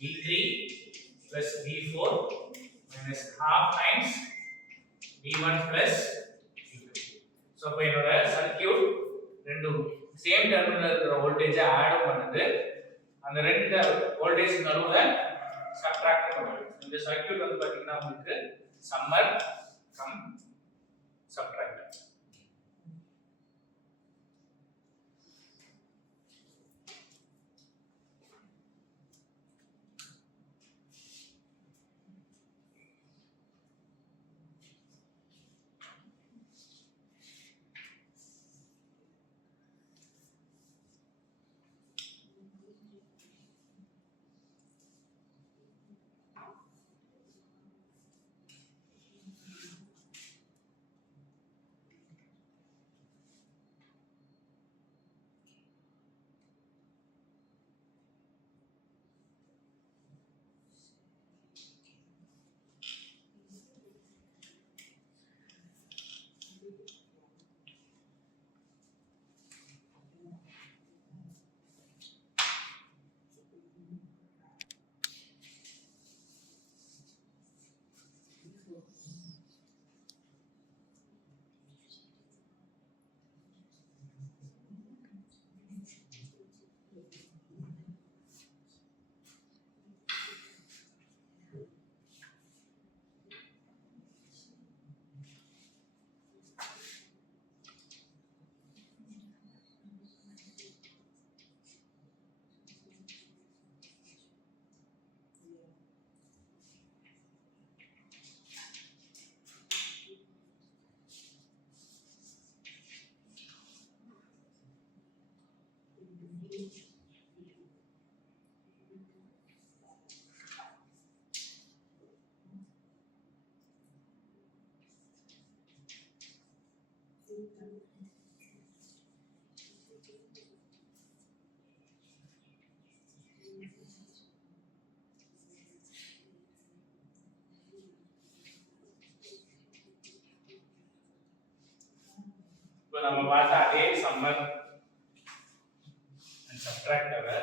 v3 plus v4 minus half times v1 plus so அப்ப என்னோட சர்க்யூட் ரெண்டும் சேம் டெர்மினல்ல இருக்கிற வோல்டேஜை ஆட் பண்ணுது அந்த ரெண்டு வோல்டேஜ் நடுவுல சப்ட்ராக்ட் பண்ணுது இந்த சர்க்யூட் வந்து பாத்தீங்கன்னா உங்களுக்கு சம்மர் கம் சப்ட்ராக்ட் இப்போ நம்ம பார்த்த அதே சம்மர் அண்ட் சப்ட்ராக்டரை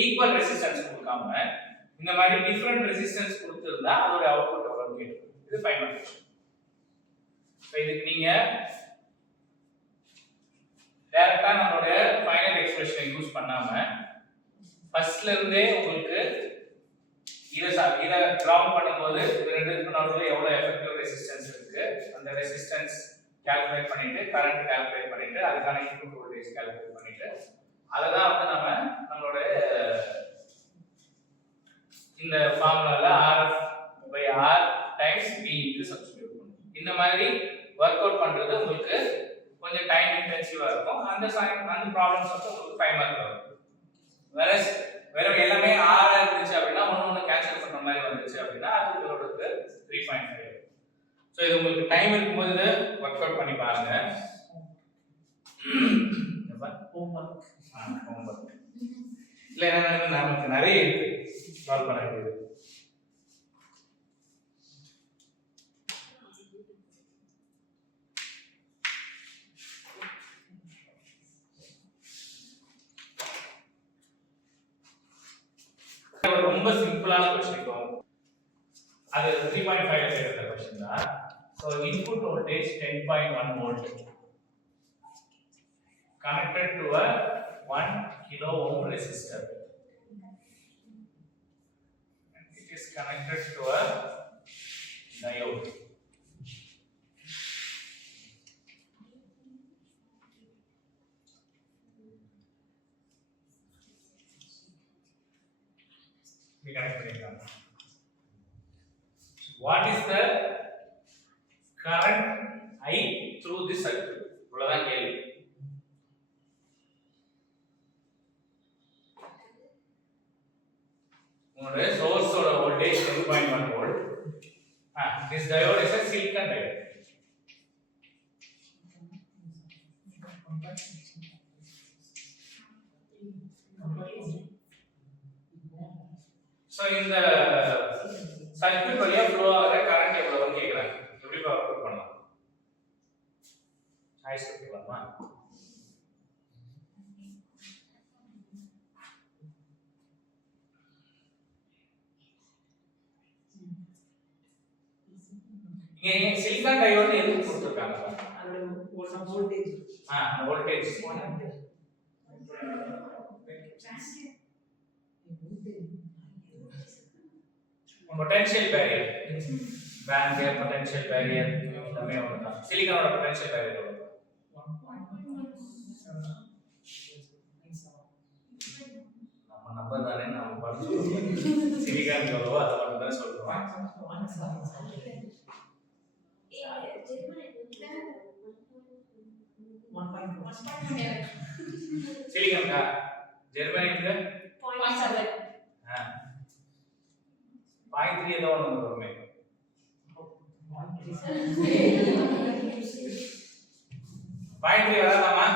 ஈக்குவல் ரெசிஸ்டன்ஸ் கொடுக்காம இந்த மாதிரி டிஃபரண்ட் ரெசிஸ்டன்ஸ் கொடுத்திருந்தா அதோட அவுட்புட் எவ்வளவு கேட்கும் இது ஃபைனல். ஸோ இதுக்கு நீங்க டைரக்டா நம்மளோட ஃபைனல் எக்ஸ்பிரஷனை யூஸ் பண்ணாம ஃபர்ஸ்ட்ல இருந்தே உங்களுக்கு இத கிரவுண்ட் பண்ணும்போது இது ரெண்டுக்கு நடுவுல எவ்வளவு எஃபெக்டிவ் ரெசிஸ்டன்ஸ் இருக்கு அந்த ரெசிஸ்டன்ஸ் கால்குலேட் பண்ணிட்டு கரண்ட் கால்குலேட் பண்ணிட்டு அதுக்கான இன்புட் வோல்டேஜ் கால்குலேட் பண்ணிட்டு அதை தான் வந்து நம்மளோட இந்த ஃபார்முலால RF/R டைம்ஸ் V க்கு சப்ஸ்டிட்யூட் பண்ணுவோம். இந்த மாதிரி வொர்க் அவுட் பண்றது உங்களுக்கு கொஞ்சம் டைம் இன்டென்சிவா இருக்கும். அந்த ப்ராப்ளம்ஸ் வந்து உங்களுக்கு 5 மார்க் வரும். வெறும் எல்லாமே R இருந்துச்சு அப்படின்னா ஒன்னு கேன்சல் பண்ற மாதிரி வந்துச்சு அப்படின்னா அது உங்களுக்கு 3.5. சோ இது உங்களுக்கு டைம் இருக்கும்போது வொர்க் அவுட் பண்ணி பாருங்க. ஹோம்வொர்க் இல்ல நமக்கு நிறைய இருக்கு சால்வ் பண்ண வேண்டியது. ரொம்ப சிம்பிளான क्वेश्चन இருக்கும் அது 3.5 ல கேட்ட क्वेश्चन தான் so input voltage 10.1 volt connected to a 1 kilo ohm resistor and it is connected to a diode we connect பண்ணிக்கலாம் what is the current I through this circuit இவ்வளவுதான் கேள்வி உங்களுடைய சோர்ஸோட voltage 10.1 volt this diode is a silicon diode so இந்த circuit வழியா flow ஆகுற current எவ்வளவுன்னு கேக்குறாங்க எப்படி அவுட்புட் பண்ணலாம் ஐஸ் கொடுக்கலாமா இங்க சிலிக்கான் டயோட் எதுக்கு கொடுத்திருக்காங்க அதோட voltage voltage potential barrier band gap potential barrier எல்லாமே ஒண்ணுதான் சிலிக்கானோட potential barrier எவ்வளவு நம்ம நம்பர் தானே நாம படிச்சோம் சிலிக்கான் எவ்வளவோ அத மட்டும் தான் சொல்றோம் சிலிக்கான்கா ஜெர்மனிக்கு 0.7 0.3 ஏதோ ஒன்று வருமே பாயிண்ட் வராதாமா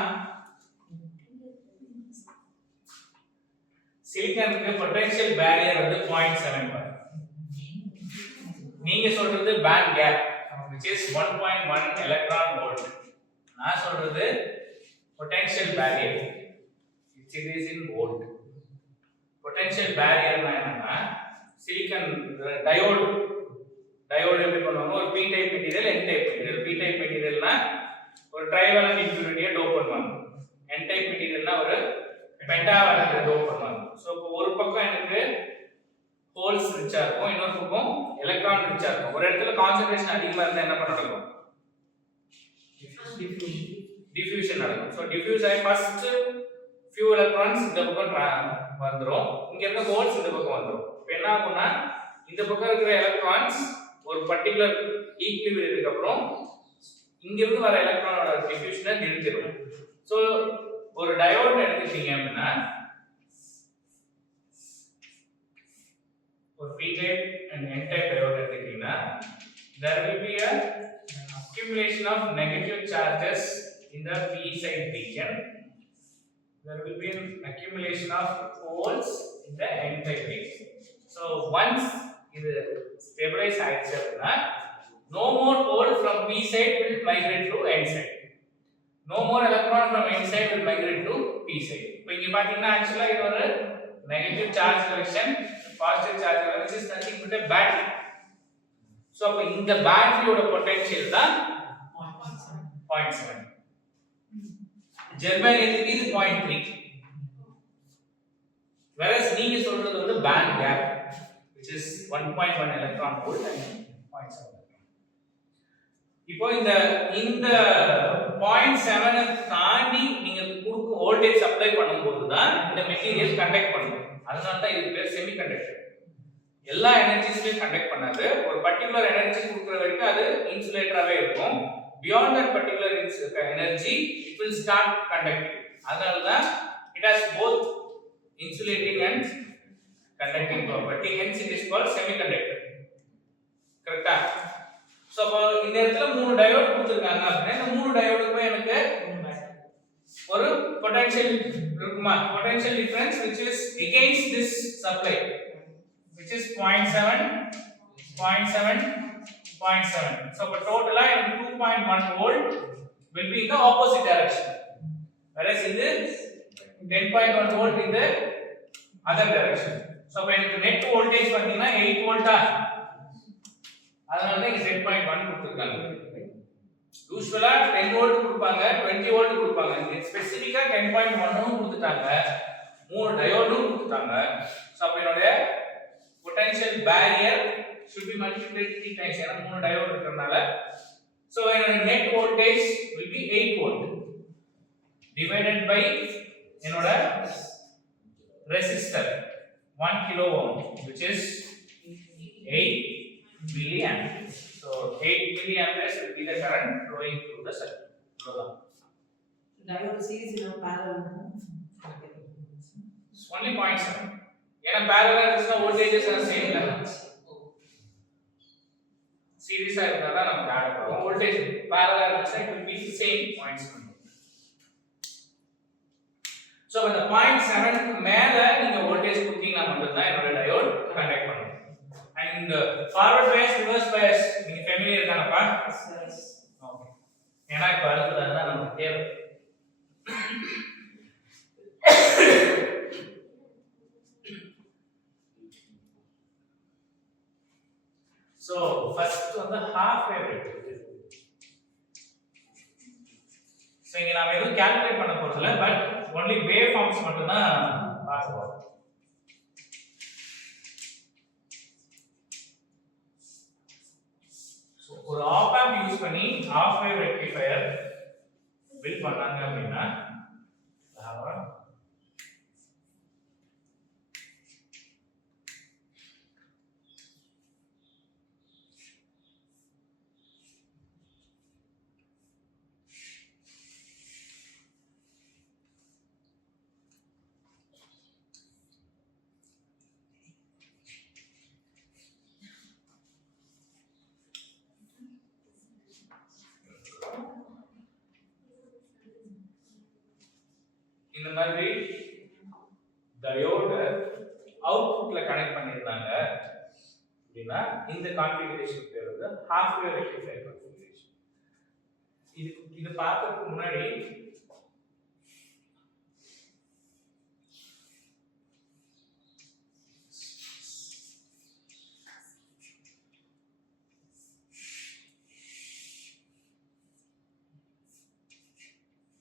சிலிக்கானுக்கு பொட்டன்ஷியல் பேரியர் வந்து 0.7 நீங்க சொல்றது band gap which is 1.1 electron volt நான் சொல்றது potential barrier which is in volt potential barrier என்னன்னா சிலிக்கான் டயோடு எப்படி பண்ணுவாங்க ஒரு p type material n type material p type மெட்டீரியல்னா ஒரு ட்ரைவேலன்ட் இம்பியூரிட்டியை டோப் பண்ணுவாங்க n டைப் மெட்டீரியல்னா ஒரு பென்டாவேலன்ட் டோப் பண்ணுவாங்க சோ இப்போ ஒரு பக்கம் எனக்கு ஹோல்ஸ் ரிச்சா இருக்கும் இன்னொரு பக்கம் எலக்ட்ரான் ரிச்சா இருக்கும் ஒரு இடத்துல கான்சன்ட்ரேஷன் அதிகமா இருந்தா என்ன நடக்கும் டிஃப்யூஷன் நடக்கும் சோ டிஃப்யூஸ் ஆகி ஃபர்ஸ்ட் few electrons இந்த பக்கம் வந்துரும் இங்க இருக்க ஹோல்ஸ் இந்த பக்கம் வந்துரும் இப்போ என்ன ஆகும்னா இந்த பக்கம் இருக்கிற எலக்ட்ரான்ஸ் ஒரு பர்టిక్యులர் ஈக்குலிபிரியத்துக்கு அப்புறம் இங்க இருந்து வர எலக்ட்ரானோட டிஃப்யூஷனை நிறுத்திடும் சோ ஒரு டயோட் எடுத்துட்டீங்க அப்படினா ஒரு p type and n type diode எடுத்துட்டீங்கன்னா there will be a accumulation of negative charges in the p side region there will be an accumulation of holes in the n type region so once இது stabilize ஆயிடுச்சு அப்படினா no more hole from p side will migrate to n side no more electron from n side will migrate to p side இப்போ இங்க பாத்தீங்கன்னா actually இது ஒரு negative charge collection positive charge collection which is nothing but a battery so அப்ப இந்த பேட்டரியோட potential தான் 0.7 ஜெர்மனியத்துக்கு இது 0.3 whereas நீங்க சொல்றது வந்து band gap which is 1.1 electron volt and 0.7 இப்போ இந்த 0.7 தாண்டி நீங்க கொடுக்க வோல்டேஜ் அப்ளை பண்ணும்போது தான் இந்த மெட்டீரியல் கண்டக்ட் பண்ணும் அதனால தான் இது பேர் செமிகண்டக்டர் எல்லா எனர்ஜிஸ்லயும் கண்டக்ட் பண்ணாது ஒரு பர்టిక్యులர் எனர்ஜி கொடுக்கிற வரைக்கும் அது இன்சுலேட்டராவே இருக்கும் beyond that particular energy it will start conducting அதனால தான் it has both insulating and conducting property hence it is called semiconductor கரெக்ட்டா சோ அப்ப இந்த இடத்துல மூணு டயோட் கொடுத்திருக்காங்க அப்படினா இந்த மூணு டயோடுக்கு எனக்கு ஒரு பொட்டன்ஷியல் இருக்குமா potential difference which is against this supply which is 0.7 0.7 0.7. So for total எனக்கு 2.1 volt will be in the opposite direction. Whereas இது 10.1 volt in the other direction. So அப்ப எனக்கு net voltage பாத்தீங்கன்னா 8 volt அதனால தான் இங்க 10.1 கொடுத்திருக்காங்க. யூசுவலா 10 volt கொடுப்பாங்க, 20 volt கொடுப்பாங்க. இங்க ஸ்பெசிஃபிக்கா 10.1 கொடுத்துட்டாங்க. 3 டயோடும் கொடுத்துட்டாங்க. சோ அப்ப என்னோட potential barrier should be multiplied 3 times ஏன்னா 3 டயோடு இருக்கறனால. So என்னோட net voltage will be 8 volt divided by என்னோட resistor 1 kilo ohm which is 8 milliamps. So 8 milliamps will be the current flowing through the circuit. diode series in a parallel. It's only 0.7. ஏன்னா parallel இருந்துச்சுன்னா voltages are same இல்ல. சீரிஸா இருந்தா தான் நமக்கு add ஆகும். voltage parallel இருந்துச்சுன்னா it will be the same 0.7. So இந்த 0.7 க்கு மேல நீங்க voltage கொடுத்தீங்கன்னா மட்டும் தான் என்னோட diode கண்டக்ட் பண்ணும். And forward bias reverse bias நீங்க familiar தானப்பா? ஓகே. ஏன்னா இப்ப அடுத்தது தான் நமக்கு தேவை. So first வந்து half wave rate. So இங்க நாம எதுவும் கால்குலேட் பண்ண போறது இல்ல, பட் only wave forms மட்டும் தான் பார்க்க போறோம். So ஒரு op amp யூஸ் பண்ணி half wave rectifier பில்ட் பண்ணாங்க அப்படினா இந்த மாதிரி டயோட அவுட்புட்ல கனெக்ட் பண்ணிருந்தாங்க அப்படினா இந்த கான்ஃபிகரேஷன் பேர் வந்து half wave rectifier கான்ஃபிகரேஷன். இது பார்க்கிறதுக்கு முன்னாடி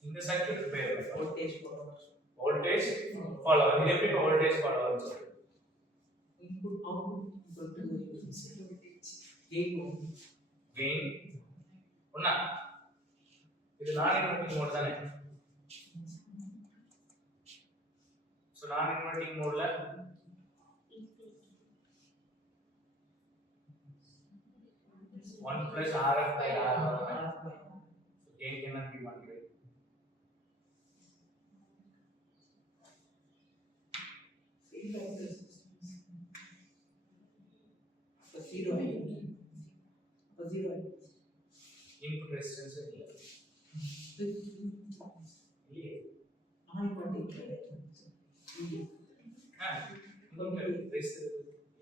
இந்த சர்க்யூட் பேர் voltage follower. voltage follower. இது எப்படி voltage follower சொல்றது? Input output equal to voltage gain gain ஒண்ணா இது நான் இன்வெர்ட்டிங் மோட் தானே. சோ நான் இன்வெர்ட்டிங் மோட்ல one plus RF by R gain என்ன be பண்ணுது feedback resistance for 0 input resistance இல்ல இல்லையே. உங்களுக்கு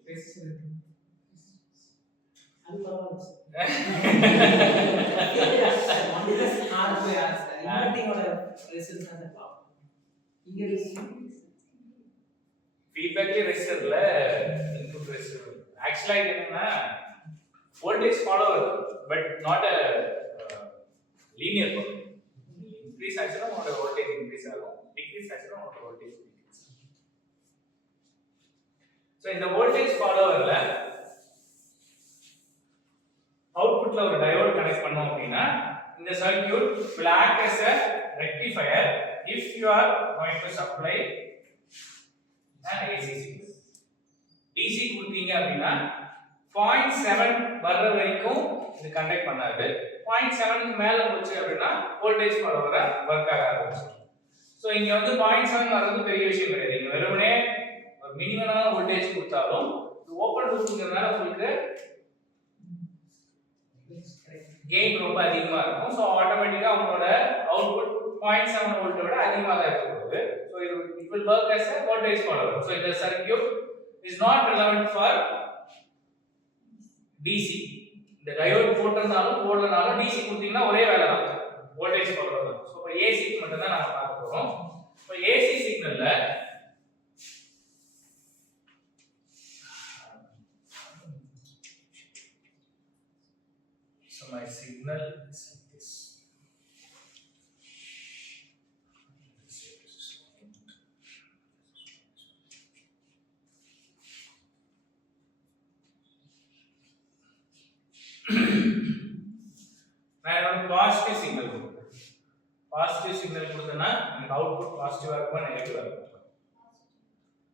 ரெசிஸ்டன்ஸ் அது பரவாயில்ல ஃபீட்பேக்ல ரெசிஸ்டர்ல இன்புட் ரெசிஸ்டர் ஆக்சுவலா இது என்னன்னா voltage follower but not a linear one. Increase ஆச்சுன்னா உங்களோட வோல்டேஜ் இன்க்ரீஸ் ஆகும், டிக்ரீஸ் ஆச்சுன்னா உங்களோட வோல்டேஜ் டிக்ரீஸ் ஆகும். சோ இந்த வோல்டேஜ் ஃபாலோவர்ல அவுட்புட்ல ஒரு டயோட் கனெக்ட் பண்ணோம் அப்படினா இந்த circuit will act as a rectifier if you are going to supply an AC signal. DC கொடுத்தீங்க அப்படினா 0.7 வர்ற வரைக்கும் இது கண்டக்ட் பண்ணாது. 0.7 க்கு மேல போச்சு அப்படினா வோல்டேஜ் ஃபாலோவரா வர்க் ஆக ஆரம்பிச்சிடும். சோ இங்க வந்து 0.7 வரது பெரிய விஷயம் கிடையாது. நீங்க வெறுமனே ஒரு மினிமமான வோல்டேஜ் கொடுத்தாலும் இது ஓபன் லூப்ங்கறனால உங்களுக்கு கெயின் ரொம்ப அதிகமா இருக்கும். சோ ஆட்டோமேட்டிக்கா உங்களோட அவுட்புட் 0.7 வோல்ட் விட அதிகமா தான் இருக்க போகுது. So it will work as a voltage follower. So the circuit is not relevant for DC. இந்த டயோட் போட்டிருந்தாலும் போடலனாலும் DC கொடுத்தீங்கன்னா ஒரே வேலை தான், வோல்டேஜ் போடுறது தான். ஸோ இப்போ ஏசிக்கு மட்டும் தான் நம்ம பார்க்க போறோம். இப்போ ஏசி சிக்னல்ல so my signal is like this. நான் என்னோட பாசிட்டிவ் சிக்னல் கொடுக்குறேன். பாசிட்டிவ் சிக்னல் கொடுத்தேன்னா எனக்கு அவுட்புட் பாசிட்டிவா இருக்குமா நெகட்டிவா இருக்குமா?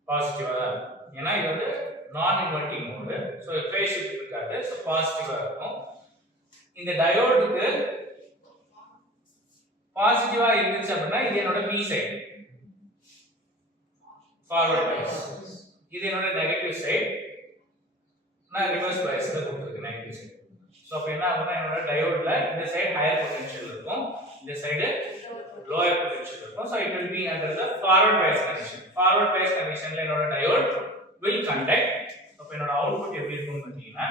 பாசிட்டிவா தான் இருக்கும். ஏன்னா இது வந்து நான் inverting mode, so face shift இருக்காது, ஸோ பாசிட்டிவா இருக்கும். இந்த டயோடுக்கு பாசிட்டிவா இருந்துச்சு அப்படின்னா இது என்னோட பி சைடு, ஃபார்வர்ட் பயாஸ். இது என்னோட நெகட்டிவ் சைடு, நான் ரிவர்ஸ் பயாஸ்ல கொடுத்துருக்கேன் நெகட்டிவ் சைடு. ஸோ அப்போ என்ன ஆகும்னா என்னோட டயோட்ல இந்த சைடு ஹையர் பொட்டன்ஷியல் இருக்கும், இந்த சைடு லோயர் பொட்டன்ஷியல் இருக்கும். So it will be under the forward bias condition. Forward bias கண்டிஷன்ல என்னோட டயோட் வில் கண்டக்ட். அப்போ என்னோட அவுட்புட் எப்படி இருக்கும்னு பார்த்தீங்கன்னா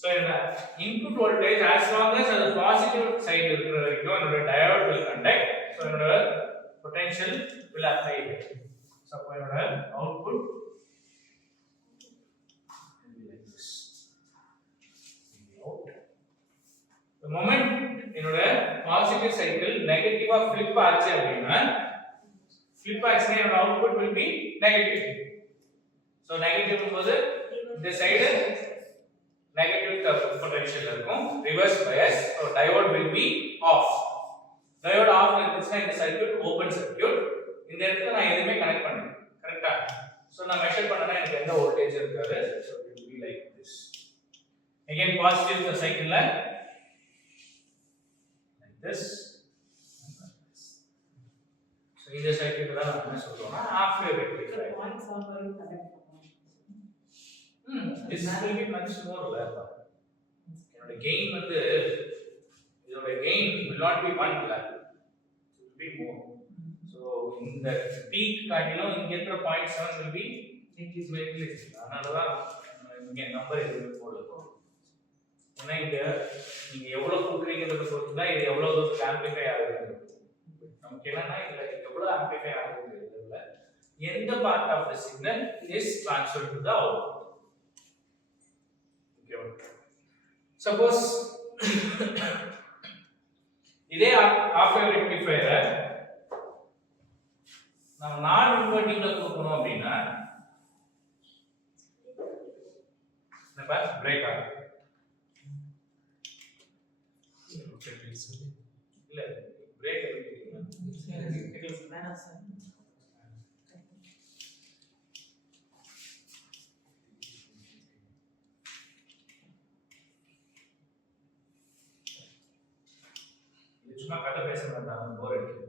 so in the input voltage as long as the positive side இருக்கிற வரைக்கும் என்னோட diode will conduct, so என்னோட potential will apply here. So அப்போ என்னோட output will be like this. The moment என்னோட positive cycle நெகட்டிவா flip ஆச்சு அப்படின்னா flip ஆச்சுன்னா என்னோட output will be negative. So negative போது இந்த சைடு negative potential இருக்கும், reverse bias, so diode will be off. Diode off இருந்துச்சுன்னா இந்த சர்க்யூட் ஓபன் சர்க்யூட். இந்த இடத்துல நான் எதுவுமே கனெக்ட் பண்ணல, கரெக்ட்டா? சோ நான் மெஷர் பண்ணனா எனக்கு எந்த வோல்டேஜ் இருக்காது. So it will be like this. Again positive cycle-ல like this. So இந்த சர்க்யூட் தான் நான் என்ன சொல்றேன்னா half wave rectifier. This will be much more less. என்னோட கெயின் வந்து இதோட gain will not be 1 lakh, it will be more. So இந்த peak காட்டிலும் இங்க இருக்கிற 0.7 will be increase. அதனால தான் இங்க நம்பர் எதுவுமே போடல. ஏன்னா இங்க நீங்க எவ்வளவு கூட்டுறீங்கன்றத பொறுத்து தான் இது எவ்வளவு தூரத்துக்கு ஆம்பிளிஃபை ஆகுது. நமக்கு என்னன்னா இதுல எவ்வளவு ஆம்பிளிஃபை ஆகுதுன்றதுல எந்த part of the signal is transferred to the output. Suppose இதே half wave rectifier நம்ம நான் இன்வெர்ட்டிங்ல கொடுக்கணும் அப்படின்னா என்னப்பா பிரேக் ஆகும் இல்ல பிரேக் வேணாம் சார். சும்மா கதை பேச மாட்டாங்க, போர் அடிக்குது.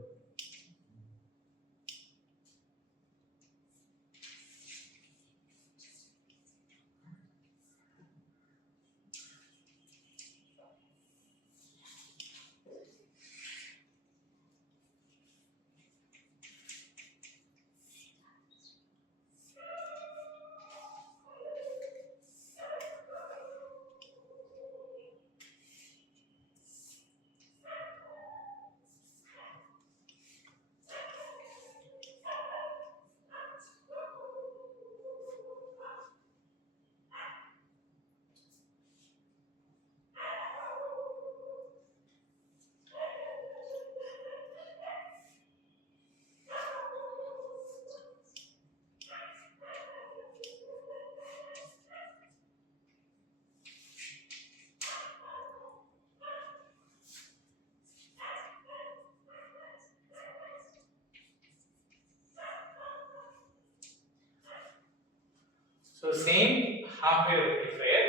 So same half wave rectifier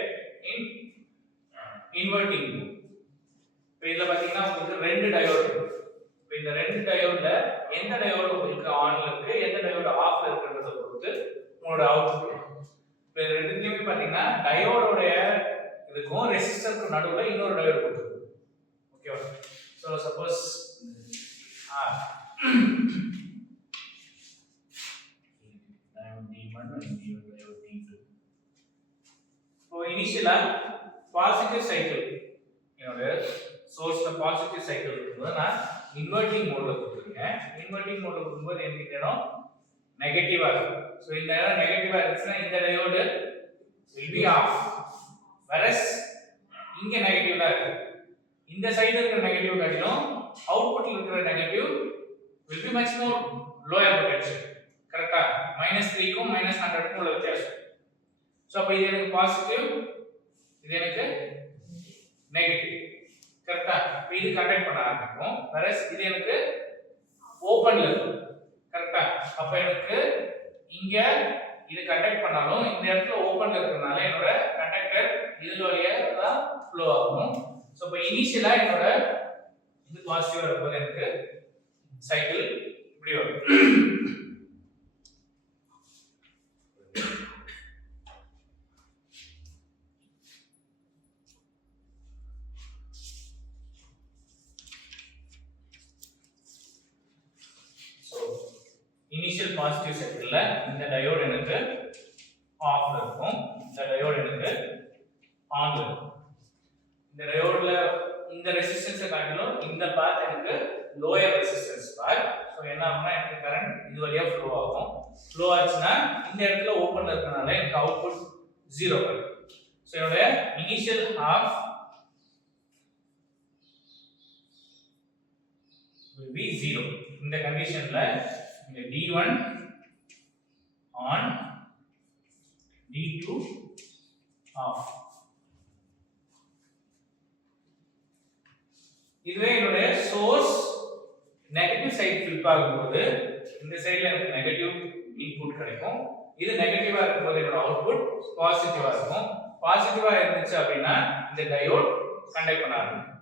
in inverting mode. இப்போ இதுல பாத்தீங்கன்னா உங்களுக்கு ரெண்டு டயோடு இருக்கு. இப்போ இந்த ரெண்டு டயோட்ல எந்த டயோடு உங்களுக்கு ஆன்ல இருக்கு, எந்த டயோடு ஆஃப்ல இருக்குன்றத பொறுத்து உங்களோட அவுட்புட். இப்போ ரெண்டுலயுமே பாத்தீங்கன்னா டயோடோட இதுக்கும் ரெசிஸ்டருக்கு நடுவுல இன்னொரு டயோடு கொடுத்துருக்கு. ஓகேவா? ஸோ சப்போஸ் இப்போ இனிஷியலா பாசிட்டிவ் சைக்கிள் என்னோட சோர்ஸ்ல பாசிட்டிவ் சைக்கிள் இருக்கும்போது நான் இன்வெர்ட்டிங் மோட்ல கொடுத்துருக்கேன். இன்வெர்ட்டிங் மோட்ல கொடுக்கும்போது எனக்கு இடம் நெகட்டிவா இருக்கும். ஸோ இந்த இடம் நெகட்டிவா இருந்துச்சுன்னா இந்த diode will be off. whereas இங்க நெகட்டிவ் தான் இருக்கு. இந்த சைடு இருக்கிற நெகட்டிவ் காட்டிலும் அவுட்புட்ல இருக்கிற negative will be much more lower potential. கரெக்ட்டா? -3 க்கும் -100 க்கும் உள்ள வித்தியாசம். சோ அப்ப இது எனக்கு பாசிட்டிவ், இது எனக்கு நெகட்டிவ். கரெக்ட்டா? அப்ப இது கண்டக்ட் பண்ண ஆரம்பிக்கும். whereas இது எனக்கு ஓபன்ல இருக்கு. கரெக்ட்டா? அப்ப எனக்கு இங்க இது கண்டக்ட் பண்ணாலும் இந்த இடத்துல ஓபன்ல இருக்கறனால என்னோட கண்டக்டர் இது வழியா தான் ஃப்ளோ ஆகும். சோ அப்ப இனிஷியலா என்னோட இது பாசிட்டிவா இருக்கும்போது எனக்கு சைக்கிள் இப்படி வரும். இனிஷியல் பாசிட்டிவ் சைக்கிள்ல இந்த டயோடு எனக்கு ஆஃப்ல இருக்கும், இந்த டயோடு எனக்கு ஆன்ல இருக்கும். இந்த டயோட்ல இந்த ரெசிஸ்டன்ஸை காட்டிலும் இந்த பாத் எனக்கு லோயர் ரெசிஸ்டன்ஸ் பாத். ஸோ என்ன ஆகும்னா எனக்கு கரண்ட் இது வழியா ஃப்ளோ ஆகும். ஃப்ளோ ஆச்சுன்னா இந்த இடத்துல ஓப்பன்ல இருக்கனால எனக்கு அவுட்புட் 0 வரும். ஸோ என்னோட இனிஷியல் ஹாஃப் will be 0. இந்த கண்டிஷன்ல இந்த D1 on D2 off. இதுவே என்னோட சோர்ஸ் நெகட்டிவ் சைடு ஃபிளிப் ஆகும்போது இந்த சைடுல எனக்கு நெகட்டிவ் இன்புட் கிடைக்கும். இது நெகட்டிவா இருக்கும்போது என்னோட அவுட்புட் பாசிட்டிவா இருக்கும். பாசிட்டிவா இருந்துச்சு அப்படின்னா இந்த டயோட் கண்டக்ட் பண்ண ஆரம்பிக்கும்.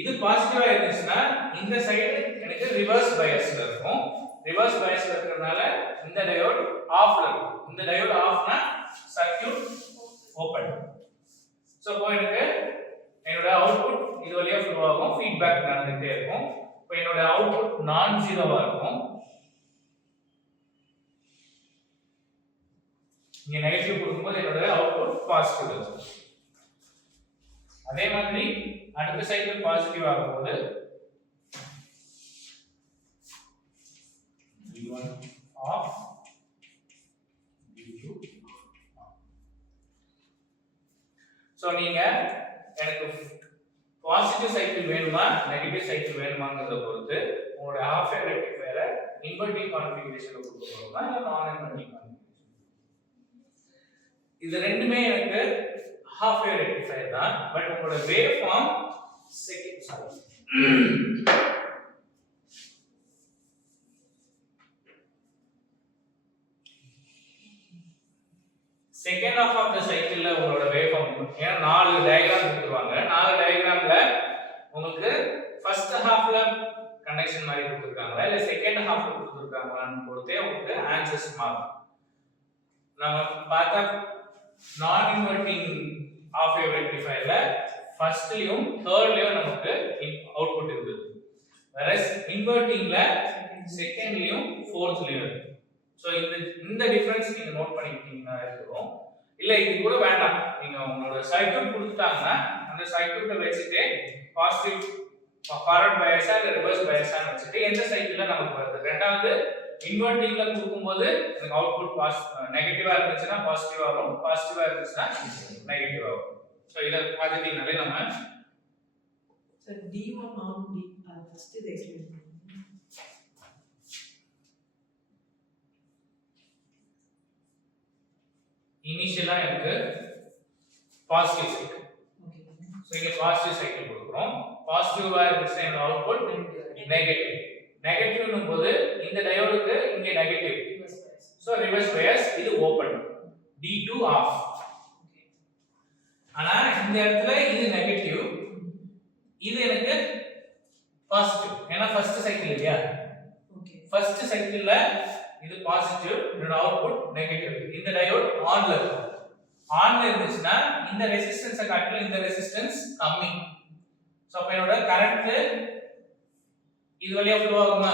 இது பாசிட்டிவா இருந்துச்சுன்னா இந்த சைடு எனக்கு ரிவர்ஸ் பயாஸ்ல இருக்கும். ரிவர்ஸ் பயாஸ்ல இருக்கறனால இந்த டயோட் ஆஃப்ல இருக்கும். இந்த டயோட் ஆஃப்னா சர்க்யூட் ஓபன். சோ இப்போ எனக்கு என்னோட அவுட்புட் இது வழியா ஃப்ளோ ஆகும், ஃபீட்பேக் நடந்துட்டே இருக்கும். இப்போ என்னோட அவுட்புட் நான் ஜீரோவா இருக்கும். இங்க நெகட்டிவ் கொடுக்கும்போது என்னோட அவுட்புட் பாசிட்டிவ் இருக்கும். அதே மாதிரி அடுத்த சைக்கிள் பாசிட்டிவ் ஆகும்போது D1 off D2 on. So நீங்க எனக்கு பாசிட்டிவ் சைக்கிள் வேணுமா நெகட்டிவ் சைக்கிள் வேணுமாங்கறத பொறுத்து உங்களோட ஹாஃப் வேவ் ரெக்டிஃபையரை இன்வெர்ட்டிங் கான்ஃபிகரேஷன்ல கொடுக்க போறோமா இல்ல நான் இன்வெர்ட்டிங் கான்ஃபிகரேஷன். இது ரெண்டுமே எனக்கு ஹாஃப் வேவ் ரெக்டிஃபையர் தான். பட் உங்களோட wave form second half of the சைக்கிள்ல உங்களோட வேவ் ஃபார்ம் ஏன்னா 4 டயகிராம் கொடுத்துருவாங்க. 4 டயகிராம்ல உங்களுக்கு ஃபர்ஸ்ட் ஹாஃப்ல கனெக்ஷன் மாதிரி கொடுத்துருக்காங்களா இல்ல செகண்ட் ஹாஃப்ல கொடுத்துருக்காங்களான்னு பொறுத்தே உங்களுக்கு ஆன்சர்ஸ் மாறும். நம்ம பார்த்தா நான் இன்வெர்ட்டிங் ஆஃப் வேவ் ரெக்டிஃபையர்ல ஃபர்ஸ்ட்லயும் தேர்ட்லயும் நமக்கு அவுட்புட் இருக்குது. whereas இன்வெர்ட்டிங்ல செகண்ட்லயும் ஃபோர்த்லயும் இருக்கு. சோ இந்த டிஃபரன்ஸ் நீங்க நோட் பண்ணிக்கிட்டீங்கன்னா இருக்கும். இல்ல இது கூட வேண்டாம், நீங்க உங்களோட சர்க்யூட் கொடுத்துட்டாங்கன்னா அந்த சர்க்யூட்டை வச்சுட்டு பாசிட்டிவ் ஃபார்வர்ட் பயாஸா இல்ல ரிவர்ஸ் பயாஸான்னு வச்சுட்டு எந்த சைக்கிள்ல நமக்கு வருது. ரெண்டாவது இன்வெர்ட்டிங்ல கொடுக்கும்போது எனக்கு அவுட்புட் நெகட்டிவா இருந்துச்சுன்னா பாசிட்டிவா வரும், பாசிட்டிவா இருந்துச்சுன்னா நெகட்டிவா வரும். சோ இத பாத்துட்டீங்கனாலே நம்ம சார் D1 on D அது ஃபர்ஸ்ட் இத எக்ஸ்பிளைன் பண்ணுங்க. இனிஷியலா எனக்கு பாசிட்டிவ் சைக்கிள். ஓகே. சோ இங்க பாசிட்டிவ் சைக்கிள் கொடுக்கிறோம். பாசிட்டிவா இருந்துச்சுன்னா என்னோட அவுட்புட் நெகட்டிவ். நெகட்டிவ்னும் போது இந்த டயோடுக்கு இங்க நெகட்டிவ். சோ ரிவர்ஸ் பயாஸ் இது ஓபன். D2 off. ஆனா இந்த இடத்துல இது நெகட்டிவ், இது எனக்கு பாசிட்டிவ். ஏன்னா ஃபர்ஸ்ட் சைக்கிள் இல்லையா? ஓகே. ஃபர்ஸ்ட் சைக்கிள்ல இது பாசிட்டிவ், இதோட அவுட்புட் நெகட்டிவ். இந்த டயோட் ஆன்ல இருக்கும். ஆன்ல இருந்துச்சுன்னா இந்த ரெசிஸ்டன்ஸை காட்டிலும் இந்த ரெசிஸ்டன்ஸ் கம்மி. சோ அப்ப என்னோட கரண்ட் இது வழியா ஃப்ளோ ஆகுமா?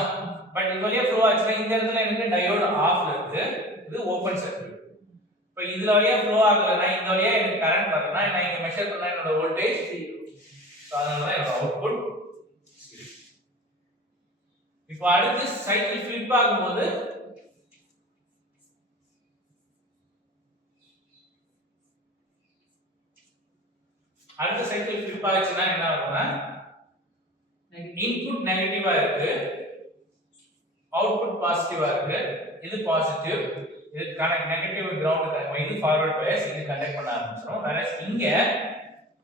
பட் இது வழியா ஃப்ளோ ஆச்சுன்னா இந்த இடத்துல எனக்கு டயோட் ஆஃப்ல இருக்கு, இது ஓபன் சர்க்யூட். இப்போ இதுல வழியா ஃப்ளோ ஆகலனா இந்த வழியா எனக்கு கரண்ட் வரலனா நான் இங்க மெஷர் பண்ணா என்னோட வோல்டேஜ் 0. சோ அதனால தான் என்னோட அவுட்புட் 0. இப்போ அடுத்து சைக்கிள் ஃபிளிப் ஆகும்போது அடுத்த சைக்கிள் ஃபிளிப் ஆச்சுன்னா என்ன ஆகும்னா இன்புட் நெகட்டிவா இருக்கு, அவுட்புட் பாசிட்டிவா இருக்கு. இது பாசிட்டிவ், இது கனெக்ட் நெகட்டிவ் கிரவுண்ட் கனெக்ட், இது ஃபார்வர்ட் பயாஸ், இது கனெக்ட் பண்ண ஆரம்பிச்சிரும். வேற இங்க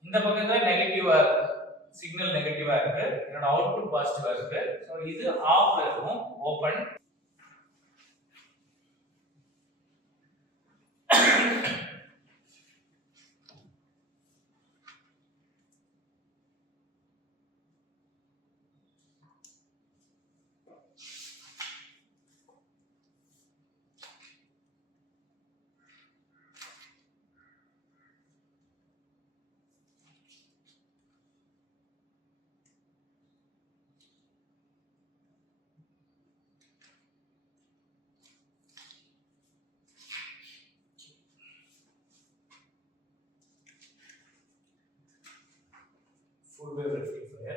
இந்த பக்கத்துல நெகட்டிவா சிக்னல் நெகட்டிவா இருக்கு, என்னோட அவுட்புட் பாசிட்டிவா இருக்கு. சோ இது ஆஃப்ல இருக்கும், open. Full wave rectifier.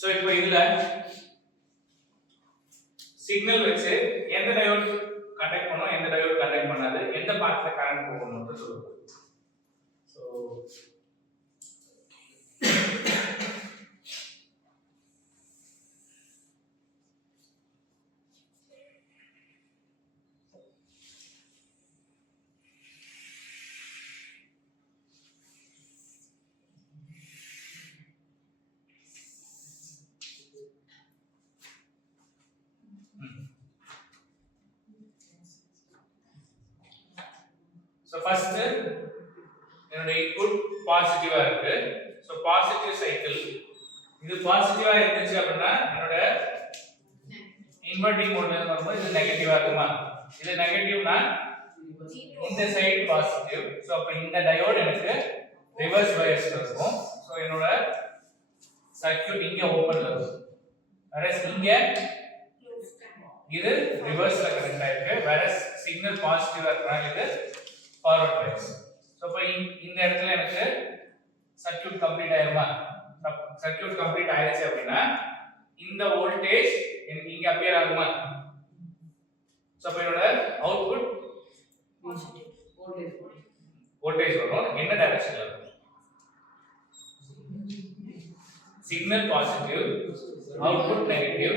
So இப்போ இதுல சிக்னல் வச்சு எந்த டயோட் கண்டக்ட் பண்ணும், எந்த டயோட் கண்டக்ட் பண்ணாது, எந்த பாத்ல கரண்ட் போகணும்னு சொல்லுங்க. சோ ஃபர்ஸ்ட் என்னோட இன்புட் பாசிட்டிவா இருக்கு. சோ பாசிட்டிவ் சைக்கிள், இது பாசிட்டிவா இருந்துச்சு அப்படின்னா என்னோட இன்வெர்ட்டிங் மோட்ல இருந்து வரும்போது இது நெகட்டிவா இருக்குமா? இது நெகட்டிவ்னா இந்த சைடு பாசிட்டிவ். சோ அப்ப இந்த டயோட் எனக்கு ரிவர்ஸ் பயாஸ்ல இருக்கும். சோ என்னோட சர்க்யூட் இங்க ஓபன்ல இருக்கும். வேறஸ் இங்க இது ரிவர்ஸ்ல கனெக்ட் ஆயிருக்கு. வேறஸ் சிக்னல் பாசிட்டிவா இருக்கனால இது ஃபார்வர்ட் பயாஸ். சோ அப்ப இந்த இடத்துல எனக்கு சர்க்யூட் கம்ப்ளீட் ஆயிருமா? சர்க்யூட் கம்ப்ளீட் ஆயிருச்சு அப்படின்னா இந்த வோல்டேஜ் எனக்கு இங்க அப்பியர் ஆகுமா? சோ அப்ப என்னோட அவுட்புட் வோல்டேஜ் வோல்டேஜ் வரும் என்ன டைரக்ஷன்ல வரும் சிக்னல் பாசிட்டிவ் அவுட்புட் நெகட்டிவ்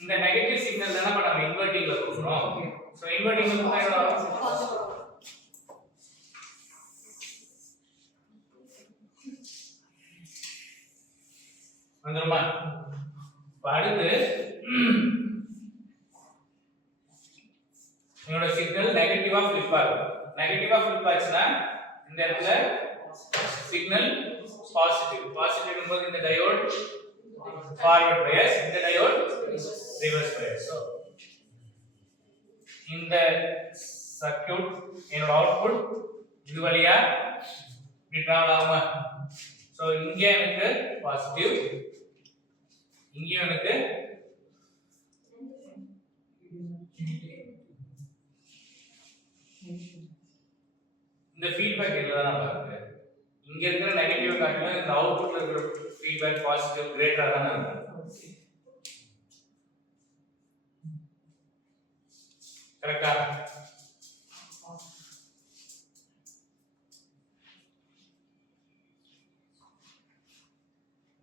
இந்த நெகட்டிவ் சிக்னல் தான நம்ம இன்வெர்ட்டிங்ல கொடுக்கிறோம் சோ இன்வெர்ட்டிங்ல கொடுத்தா என்ன வரும் வந்துருமா அடுத்து என்னோட சிக்னல் நெகட்டிவா ஃபிளிப் ஆகும் நெகட்டிவா ஃபிளிப் ஆச்சுனா இந்த இடத்துல சிக்னல் பாசிட்டிவ் போது இந்த டயோட் ஃபார்வர்ட் பயாஸ் இந்த டயோட் ரிவர்ஸ் பயாஸ் சோ இந்த சர்க்யூட் என்னோட அவுட்புட் இது வழியா இப்படி டிராவல் ஆகுமா சோ இங்க எனக்கு பாசிட்டிவ் இங்க எனக்கு இந்த ஃபீட்பேக் எல்லாம் நான் பார்க்கிறேன் இங்க இருக்கிற நெகட்டிவ் காட்டிலும் இந்த அவுட்புட்ல இருக்கிற ஃபீட்பேக் பாசிட்டிவ் கிரேட்டரா தான் இருக்கும் கரெக்ட்டா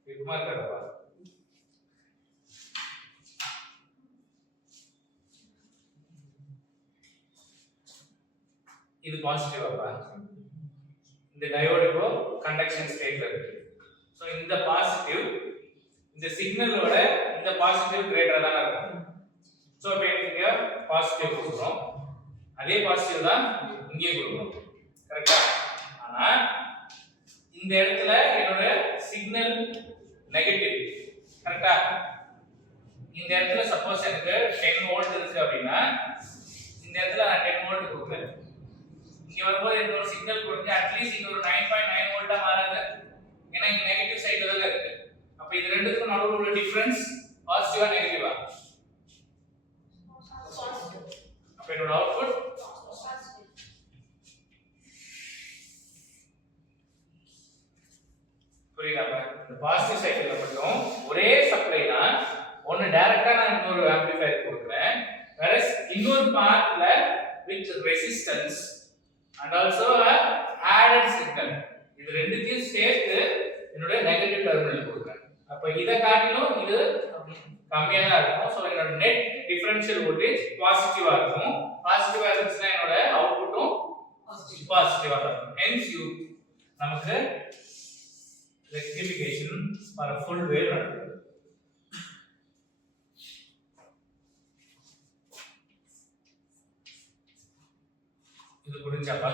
இதுமா கரெக்ட்டா இது பாசிட்டிவா இந்த டயோட் இப்போ கண்டக்ஷன் ஸ்டேட்ல இருக்கு சோ இந்த பாசிட்டிவ் இந்த சிக்னலோட இந்த பாசிட்டிவ் கிரேட்டரா தான் இருக்கும் சோ இப்போ இங்க பாசிட்டிவ் கொடுக்கிறோம் அதே பாசிட்டிவ் தான் இங்கே கொடுக்கிறோம் கரெக்ட்டா ஆனா இந்த இடத்துல என்னோட சிக்னல் நெகட்டிவ் கரெக்ட்டா இந்த இடத்துல சப்போஸ் எனக்கு 10 வோல்ட் இருக்கு அப்படினா இந்த இடத்துல நான் 10 வோல்ட் கொடுக்கிறேன் இங்க வரும்போது இந்த ஒரு சிக்னல் கொடுத்து அட்லீஸ்ட் இங்க ஒரு 9.9 வோல்ட்டா மாறாது ஏன்னா இங்க நெகட்டிவ் சைடுல தான் இருக்கு அப்ப இது ரெண்டுத்துக்கும் நடுவுல உள்ள டிஃபரன்ஸ் பாசிட்டிவா நெகட்டிவா அப்ப என்னோட அவுட்புட் புரியுதா இந்த பாசிட்டிவ் சைடுல மட்டும் ஒரே சப்ளை தான் ஒன்னு டைரக்ட்டா நான் இன்னொரு ஆம்பிளிஃபையர் கொடுக்கிறேன் whereas இன்னொரு பார்ட்ல with resistance and also a added signal இது ரெண்டுத்தையும் சேர்த்து என்னோட நெகட்டிவ் டெர்மினல் கொடுக்கிறேன் அப்ப இத காட்டிலும் இது கம்மியா தான் இருக்கும் சோ என்னோட நெட் டிஃபரன்ஷியல் வோல்டேஜ் பாசிட்டிவா இருக்கும் பாசிட்டிவா இருந்துச்சுனா என்னோட அவுட்புட்டும் பாசிட்டிவா இருக்கும் hence you நமக்கு rectification for a full wave நடக்குது இது புரிஞ்சாப்பா